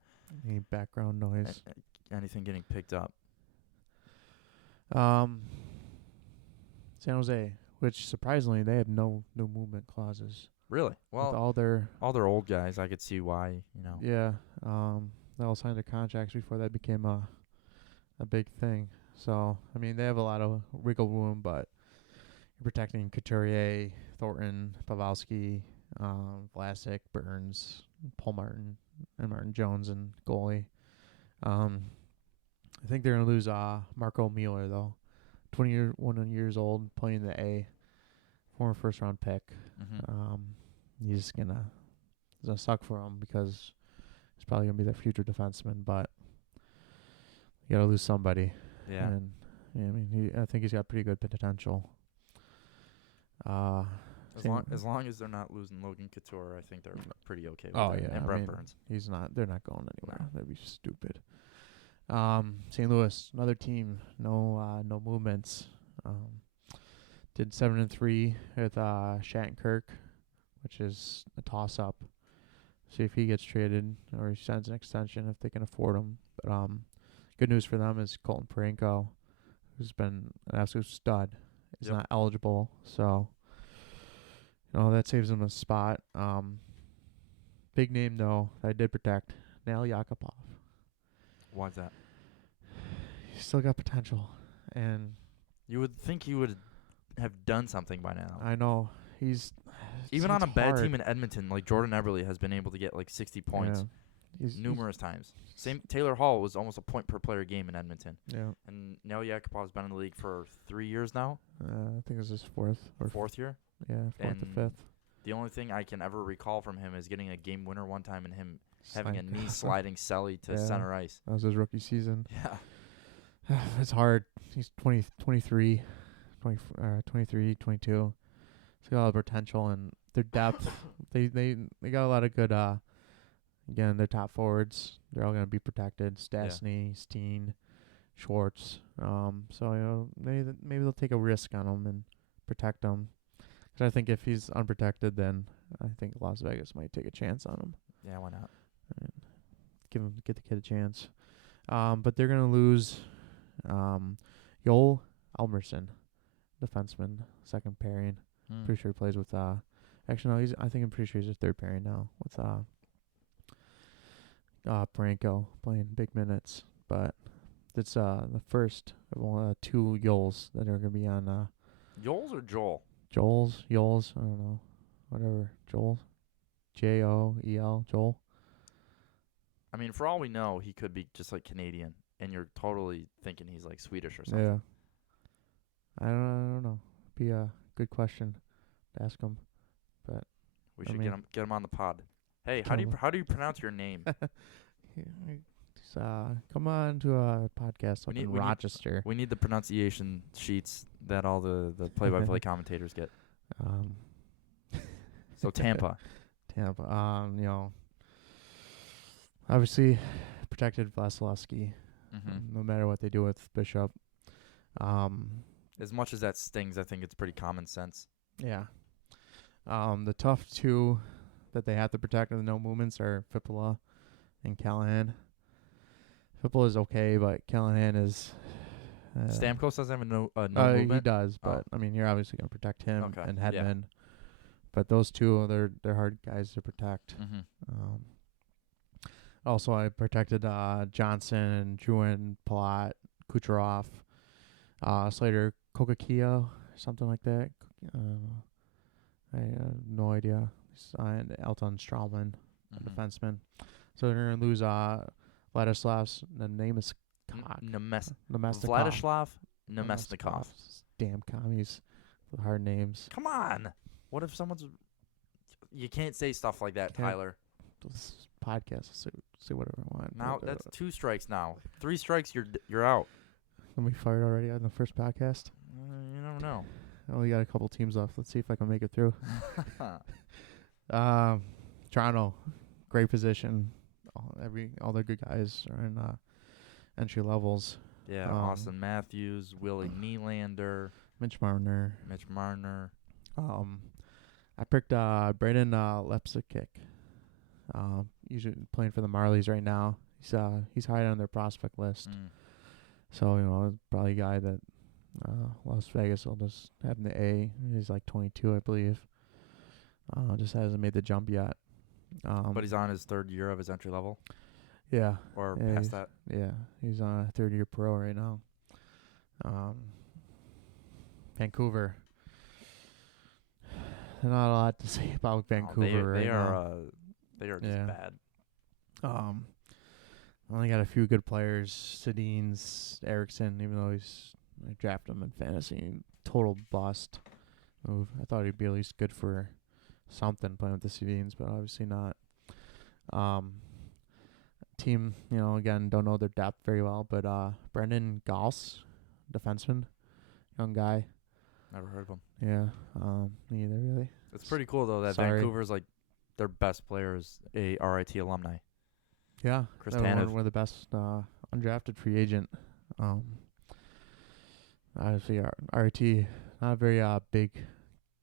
Any background noise. Anything getting picked up. San Jose, which surprisingly they have no movement clauses. Really? With Well, all their old guys, I could see why, yeah, they all signed their contracts before that became a big thing. So I mean, they have a lot of wiggle room, but you're protecting Couturier, Thornton, Pavelski, Vlasic, Burns, Paul Martin, and Martin Jones and goalie. I think they're gonna lose Marco Mueller though, 21 years old, playing the A, former first round pick. Mm-hmm. It's gonna suck for him because he's probably gonna be their future defenseman, but you gotta lose somebody. Yeah. And I mean, I think he's got pretty good potential. As long as they're not losing Logan Couture, I think they're pretty okay with Oh it. yeah, And Brent Burns. He's not. They're not going anywhere. No. That'd be stupid. St. Louis, another team, no movements. Did 7-3 with Shattenkirk, which is a toss-up. See if he gets traded or he signs an extension if they can afford him. But good news for them is Colton Parayko, who's been an absolute stud, is not eligible. So, that saves him a spot. Big name, though, that I did protect, Nail Yakupov. Why's that? He's still got potential. And You would think he would have done something by now. I know. Even on a bad hard. team in Edmonton, like Jordan Eberle has been able to get like 60 points numerous times. Same Taylor Hall was almost a point per player game in Edmonton. Yeah. And Nail Yakupov's been in the league for 3 years now. I think this is his fourth year. Yeah, fourth or fifth. The only thing I can ever recall from him is getting a game winner one time and him having a knee sliding celly to center ice. That was his rookie season. Yeah. It's hard. He's 23, 22. He's got a lot of potential, and their depth, they got a lot of good, again, their top forwards, they're all going to be protected. Stastny, Steen, Schwartz. So, maybe they'll take a risk on him and protect him. Because I think if he's unprotected, then I think Las Vegas might take a chance on him. Yeah, why not? Get the kid a chance. But they're gonna lose Joel Almerson, defenseman, second pairing. Pretty sure he plays with actually no, I'm pretty sure he's a third pairing now with Branko playing big minutes. But it's the first of 2 Joels that are gonna be on Joel's or Joel? Joels, I don't know. Whatever. Joel. Joel, Joel. I mean, for all we know, he could be just like Canadian, and you're totally thinking he's like Swedish or something. Yeah. I don't know. Be a good question to ask him. But we should get him on the pod. Hey, how do you pronounce your name? Come on to a podcast up in Rochester. We need the pronunciation sheets that all the play-by-play commentators get. So Tampa. Obviously protected Vasilevsky. Mm-hmm. No matter what they do with Bishop. As much as that stings, I think it's pretty common sense. Yeah. The tough 2 that they have to protect with no movements are Fippola and Callahan. Whipple is okay, but Callahan is. Stamkos doesn't have a no He movement. does, but I mean, you're obviously gonna protect him Okay, and yeah. Hedman. But those two, they're hard guys to protect. Mm-hmm. Also, I protected Johnson, Druin, Palat, Kucherov, Slater, Kokakia, something like that. I have no idea. And Elton Strawman, a defenseman. So they're going to lose Vladislav's Nemesnikov. Vladislav Nemesnikov. Damn commies with hard names. Come on. What if someone's... You can't say stuff like that, Tyler. This podcast, say whatever I want. Now, that's 2 strikes now. 3 strikes, you're out. Can we fired already on the first podcast? You never know. I only got a couple teams left. Let's see if I can make it through. Toronto, great position. All their good guys are in entry levels. Yeah, Austin Matthews, Willie Nylander, Mitch Marner. I picked Brandon Lepsikic. Usually playing for the Marlies right now. He's high on their prospect list. So, probably a guy that Las Vegas will just have in the A. He's like 22, I believe. Just hasn't made the jump yet. But he's on his 3rd year of his entry level? Yeah. Or past that? Yeah, he's on a 3rd-year pro right now. Vancouver. There's not a lot to say about Vancouver right now. They are just bad. Only got a few good players. Sedin's, Eriksson, even though I drafted him in fantasy. Total bust move. I thought he'd be at least good for something playing with the Sedins, but obviously not. Team, again, don't know their depth very well, but Brendan Gauss, defenseman, young guy. Never heard of him. Yeah, me either, really. It's pretty cool, though, that Vancouver's, like, their best player is a RIT alumni. Yeah, Chris Tanev. one of the best undrafted free agent. Obviously, RIT, not a very big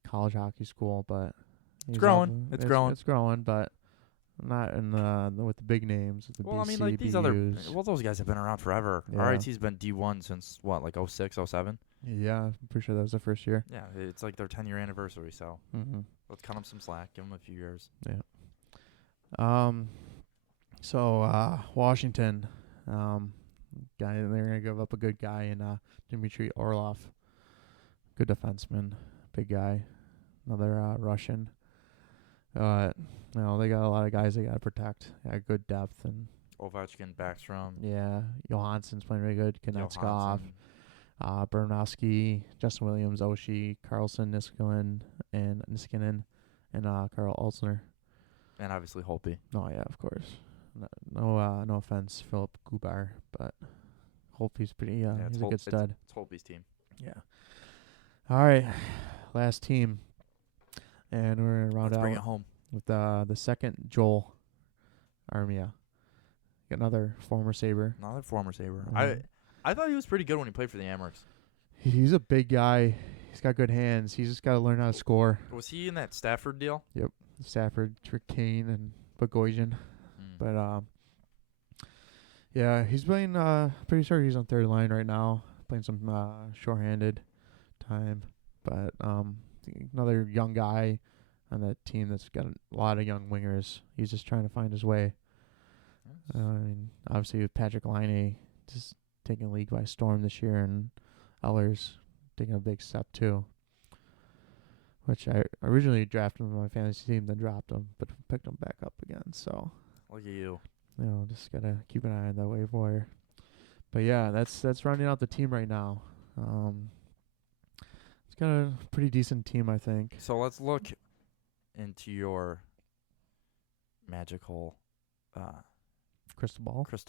college hockey school, but it's growing. It's growing, but not in with the big names. With the BC, I mean, like these BUs. those guys have been around forever. Yeah. RIT's been D1 since what, like 06, 07? Yeah, I'm pretty sure that was the first year. Yeah, it's like their 10-year anniversary. So let's cut them some slack, give them a few years. Yeah. So Washington, guy, they're gonna give up a good guy in Dmitry Orlov, good defenseman, big guy, another Russian. They got a lot of guys they gotta protect. Got good depth and Ovechkin, Backstrom. Yeah, Johansson's playing really good. Konechkov, Bernowski, Justin Williams, Oshie, Carlson, Niskanen, and Carl Olsner. And obviously Holtby. Oh yeah, of course. No offense, Philip Gubar, but Holtby's pretty. He's a good stud. It's Holtby's team. Yeah. All right, last team, and we're gonna round Let's out bring it home with the second Joel Armia. Another former Sabre. Another former Sabre. I thought he was pretty good when he played for the Amherst. He's a big guy. He's got good hands. He's just got to learn how to score. Was he in that Stafford deal? Yep. Stafford, Kane, and Bogosian. But, yeah, he's playing, pretty sure he's on 3rd line right now. Playing some shorthanded time. But another young guy on that team that's got a lot of young wingers. He's just trying to find his way. I mean, obviously with Patrick Laine just taking the league by storm this year, and Ellers taking a big step too. Which I originally drafted him on my fantasy team, then dropped him, but picked him back up again. So look at you. Just gotta keep an eye on that waiver wire. But yeah, that's rounding out the team right now. It's got a pretty decent team, I think. So let's look into your magical Crystal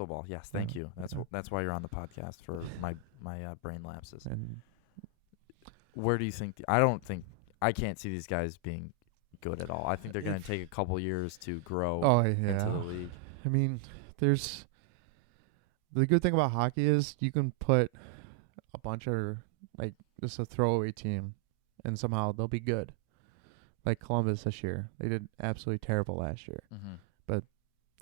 ball. Yes, thank you. That's why you're on the podcast, for my brain lapses. And where do you think? I can't see these guys being good at all. I think they're going to take a couple years to grow into the league. I mean, there's the good thing about hockey is you can put a bunch of just a throwaway team, and somehow they'll be good. Like Columbus this year, they did absolutely terrible last year, but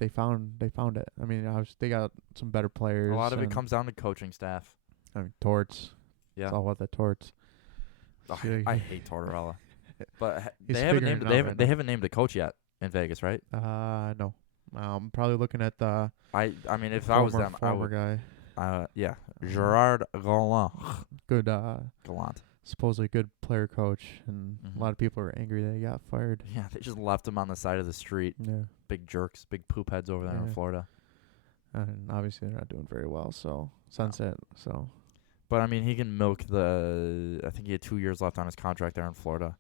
they found it. I mean, they got some better players. A lot of it and, comes down to coaching staff. I mean, Torts. Yeah. It's all about the Torts. Oh, I hate Tortorella. But He's they haven't figuring named it they out haven't right they now. haven't named a coach yet in Vegas, right? No. I'm probably looking at the I mean, if I was them, I former would. guy. Yeah, Gerard Gallant. Good, Gallant. supposedly good player coach, and Mhm. a lot of people are angry that he got fired. Yeah, they just left him on the side of the street. Yeah. Big jerks, big poop heads over there in Yeah. Florida. And obviously they're not doing very well, so Sunset, so But I mean, he can milk I think he had 2 years left on his contract there in Florida,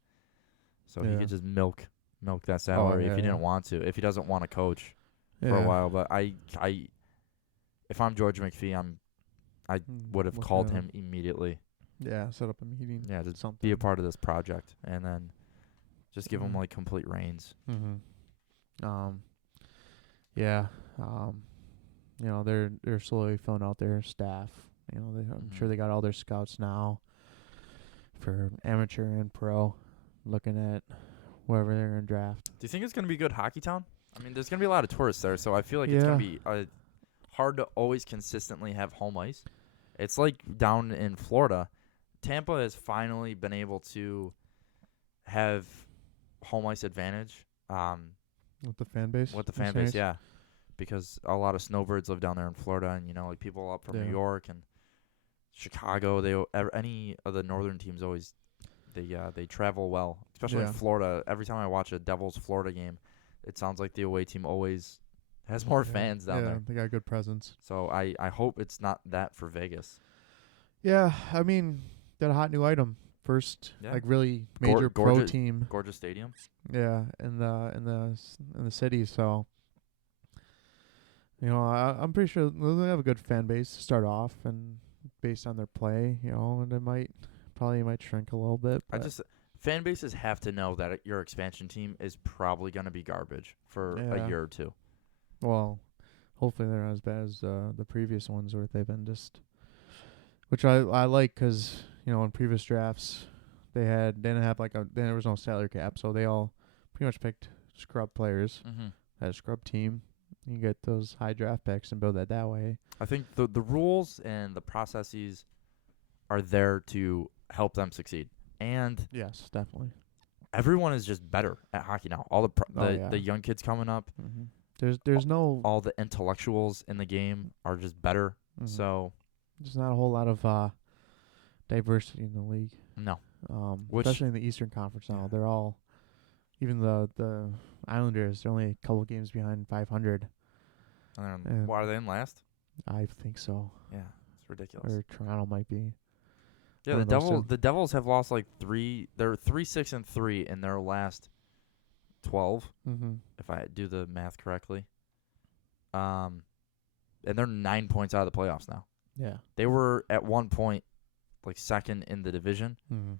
so he Yeah. could just milk that salary if he yeah. didn't want to. If he doesn't want to coach for yeah. a while, but if I'm George McPhee, I would have Look called at him immediately. Yeah, set up a meeting. Yeah, to something. be a part of this project, and then just give him Mhm. like complete reins. Yeah. They're slowly filling out their staff. I'm sure they got all their scouts now for amateur and pro, looking at whoever they're gonna draft. Do you think it's gonna be a good hockey town? I mean, there's gonna be a lot of tourists there, so I feel like it's gonna be hard to always consistently have home ice. It's like down in Florida, Tampa has finally been able to have home ice advantage. With the fan base. With the fan base, yeah, because a lot of snowbirds live down there in Florida, and like people up from New York and Chicago. Any of the northern teams always they travel well, especially in Florida. Every time I watch a Devils Florida game, it sounds like the away team always has more fans down there. They got a good presence. So I hope it's not that for Vegas. Yeah, I mean, that hot new item. First, like really major pro team. Gorgeous stadium. Yeah, in the city. So, I'm pretty sure they'll have a good fan base to start off, and based on their play, and it might shrink a little bit. Fan bases have to know that your expansion team is probably going to be garbage for a year or two. Well, hopefully they're not as bad as the previous ones where they've been just, which I like because in previous drafts there was no salary cap, so they all pretty much picked scrub players. Mm-hmm. Had a scrub team. You get those high draft picks and build that way. I think the rules and the processes are there to help them succeed. And yes, definitely. Everyone is just better at hockey now. All the young kids coming up. Mm-hmm. There's no all the intellectuals in the game are just better. Mm-hmm. So there's not a whole lot of diversity in the league. No. Especially in the Eastern Conference now. They're all, even the Islanders, they're only a couple games behind 500. Are they in last? I think so. Yeah, it's ridiculous. Or Toronto might be. Yeah, the Devils have lost like 3. They're 3-6-3 in their last 12. Mm-hmm. If I do the math correctly. And they're 9 points out of the playoffs now. Yeah. They were at one point like second in the division. Mm-hmm.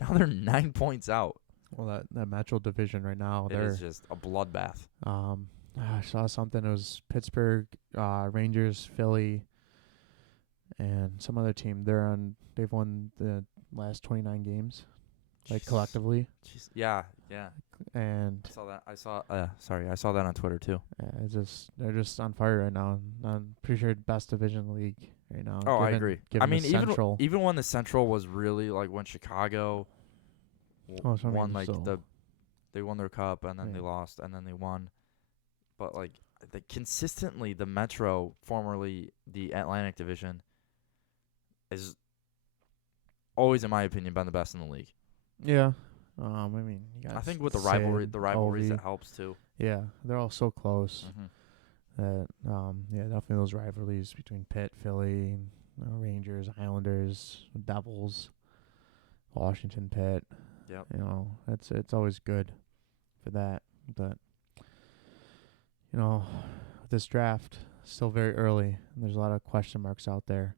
Now they're 9 points out. Well, that Metro division right now, it is just a bloodbath. I saw something. It was Pittsburgh, Rangers, Philly, and some other team. They've won the last 29 games, like collectively. Jeez. Yeah. And I saw that on Twitter too. Yeah, they're just on fire right now. I'm pretty sure best division in the league right now. Oh, I agree. I mean, Central. even when the Central was really like when Chicago won they won their cup and then they lost and then they won. But like consistently, the Metro, formerly the Atlantic Division, is always, in my opinion, been the best in the league. Yeah. I mean, I think with the rivalries, it helps too. Yeah, they're all so close. Mm-hmm. That definitely those rivalries between Pitt, Philly, Rangers, Islanders, Devils, Washington, Pitt. Yep. It's always good for that. But this draft still very early, and there's a lot of question marks out there.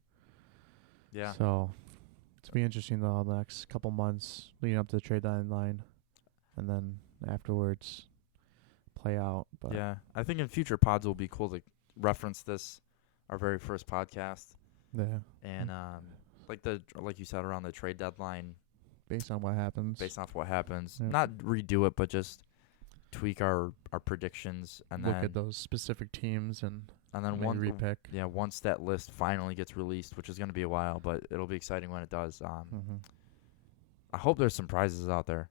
Yeah. So it's be interesting though the next couple months leading up to the trade deadline, and then afterwards play out. But yeah, I think in future pods will be cool to reference this, our very first podcast. Yeah. And like you said, around the trade deadline. Based on what happens. Yeah. Not redo it, but just tweak our predictions, and Look then at those specific teams and then maybe repick. once that list finally gets released, which is going to be a while, but it'll be exciting when it does. I hope there's some prizes out there.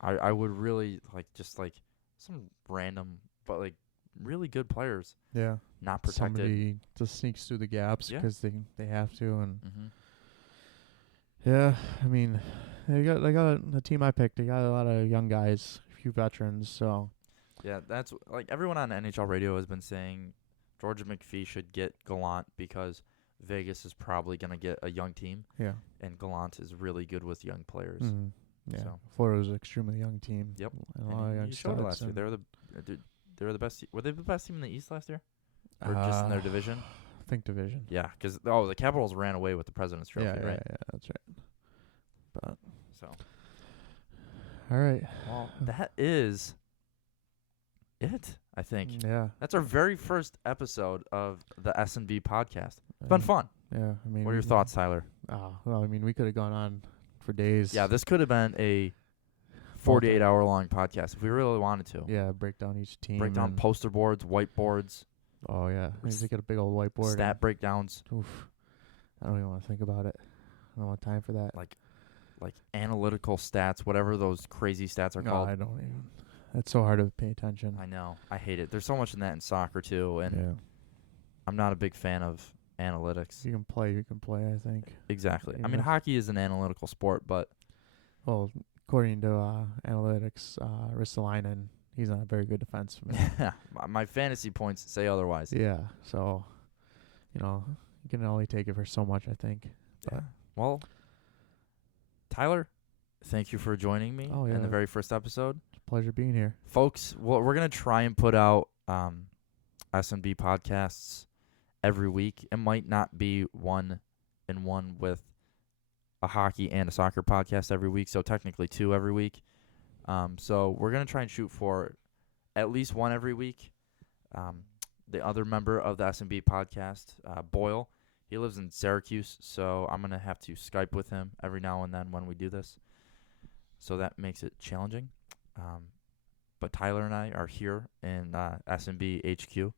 I would really like just like some random but like really good players Yeah. not protected. Somebody just sneaks through the gaps Yeah. because they have to, and Mm-hmm. yeah, I mean, they got the team I picked. They got a lot of young guys, a few veterans. So Yeah, that's like everyone on NHL radio has been saying Georgia McPhee should get Gallant because Vegas is probably going to get a young team, yeah, and Gallant is really good with young players. yeah. So. Florida was an extremely young team. Yep. And a lot of young you showed it studs last year. and- They were the best. Were they the best team in the East last year, or just in their division? I think division. Yeah, because the Capitals ran away with the President's Trophy, Yeah, right? yeah, that's right. But So, all right, well, that is it. I think yeah, that's our very first episode of the S&B podcast. It's been fun. Yeah, I mean, What are your thoughts, Tyler? Well, I mean, we could have gone on for days. Yeah, this could have been a 48-hour long podcast if we really wanted to. Yeah, break down each team. Break down and- poster boards, whiteboards, Oh yeah, maybe they get a big old whiteboard. stat breakdowns, and- oof, I don't even want to think about it. I don't have time for that. like analytical stats, whatever those crazy stats are No, called. I don't even. It's so hard to pay attention. I know. I hate it. There's so much in that in soccer too, and Yeah, I'm not a big fan of analytics. you can play. I think. Exactly. I Even mean, if- hockey is an analytical sport, but Well, according to analytics, Ristolainen, he's not a very good defenseman. my fantasy points say otherwise. Yeah, so you can only take it for so much, I think. Yeah. Well, Tyler, thank you for joining me Oh, in yeah. the very first episode. Pleasure being here. Folks, we're going to try and put out S&B podcasts every week. It might not be one with a hockey and a soccer podcast every week, so technically 2 every week. So we're going to try and shoot for at least 1 every week. The other member of the S&B podcast, Boyle, he lives in Syracuse, so I'm going to have to Skype with him every now and then when we do this. So that makes it challenging. But Tyler and I are here in S&B HQ.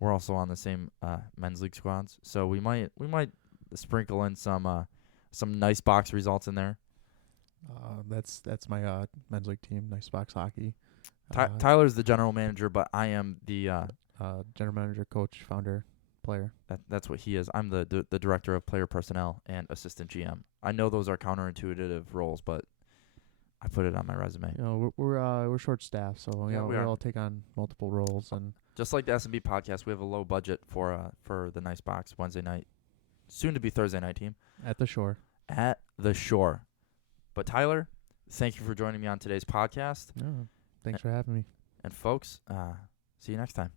We're also on the same men's league squads, so we might sprinkle in some nice box results in there. That's my men's league team, Nice Box Hockey. Tyler's the general manager, but I am the General manager, coach, founder, player. that's what he is. I'm the director of player personnel and assistant GM. I know those are counterintuitive roles, but I put it on my resume. We're short staffed, so Yeah, we we are. all take on multiple roles. And Just like the S&B podcast, we have a low budget for the Nice Box Wednesday night, soon to be Thursday night team at the shore. at the Shore. But Tyler, thank you for joining me on today's podcast. Thanks for having me. And folks, see you next time.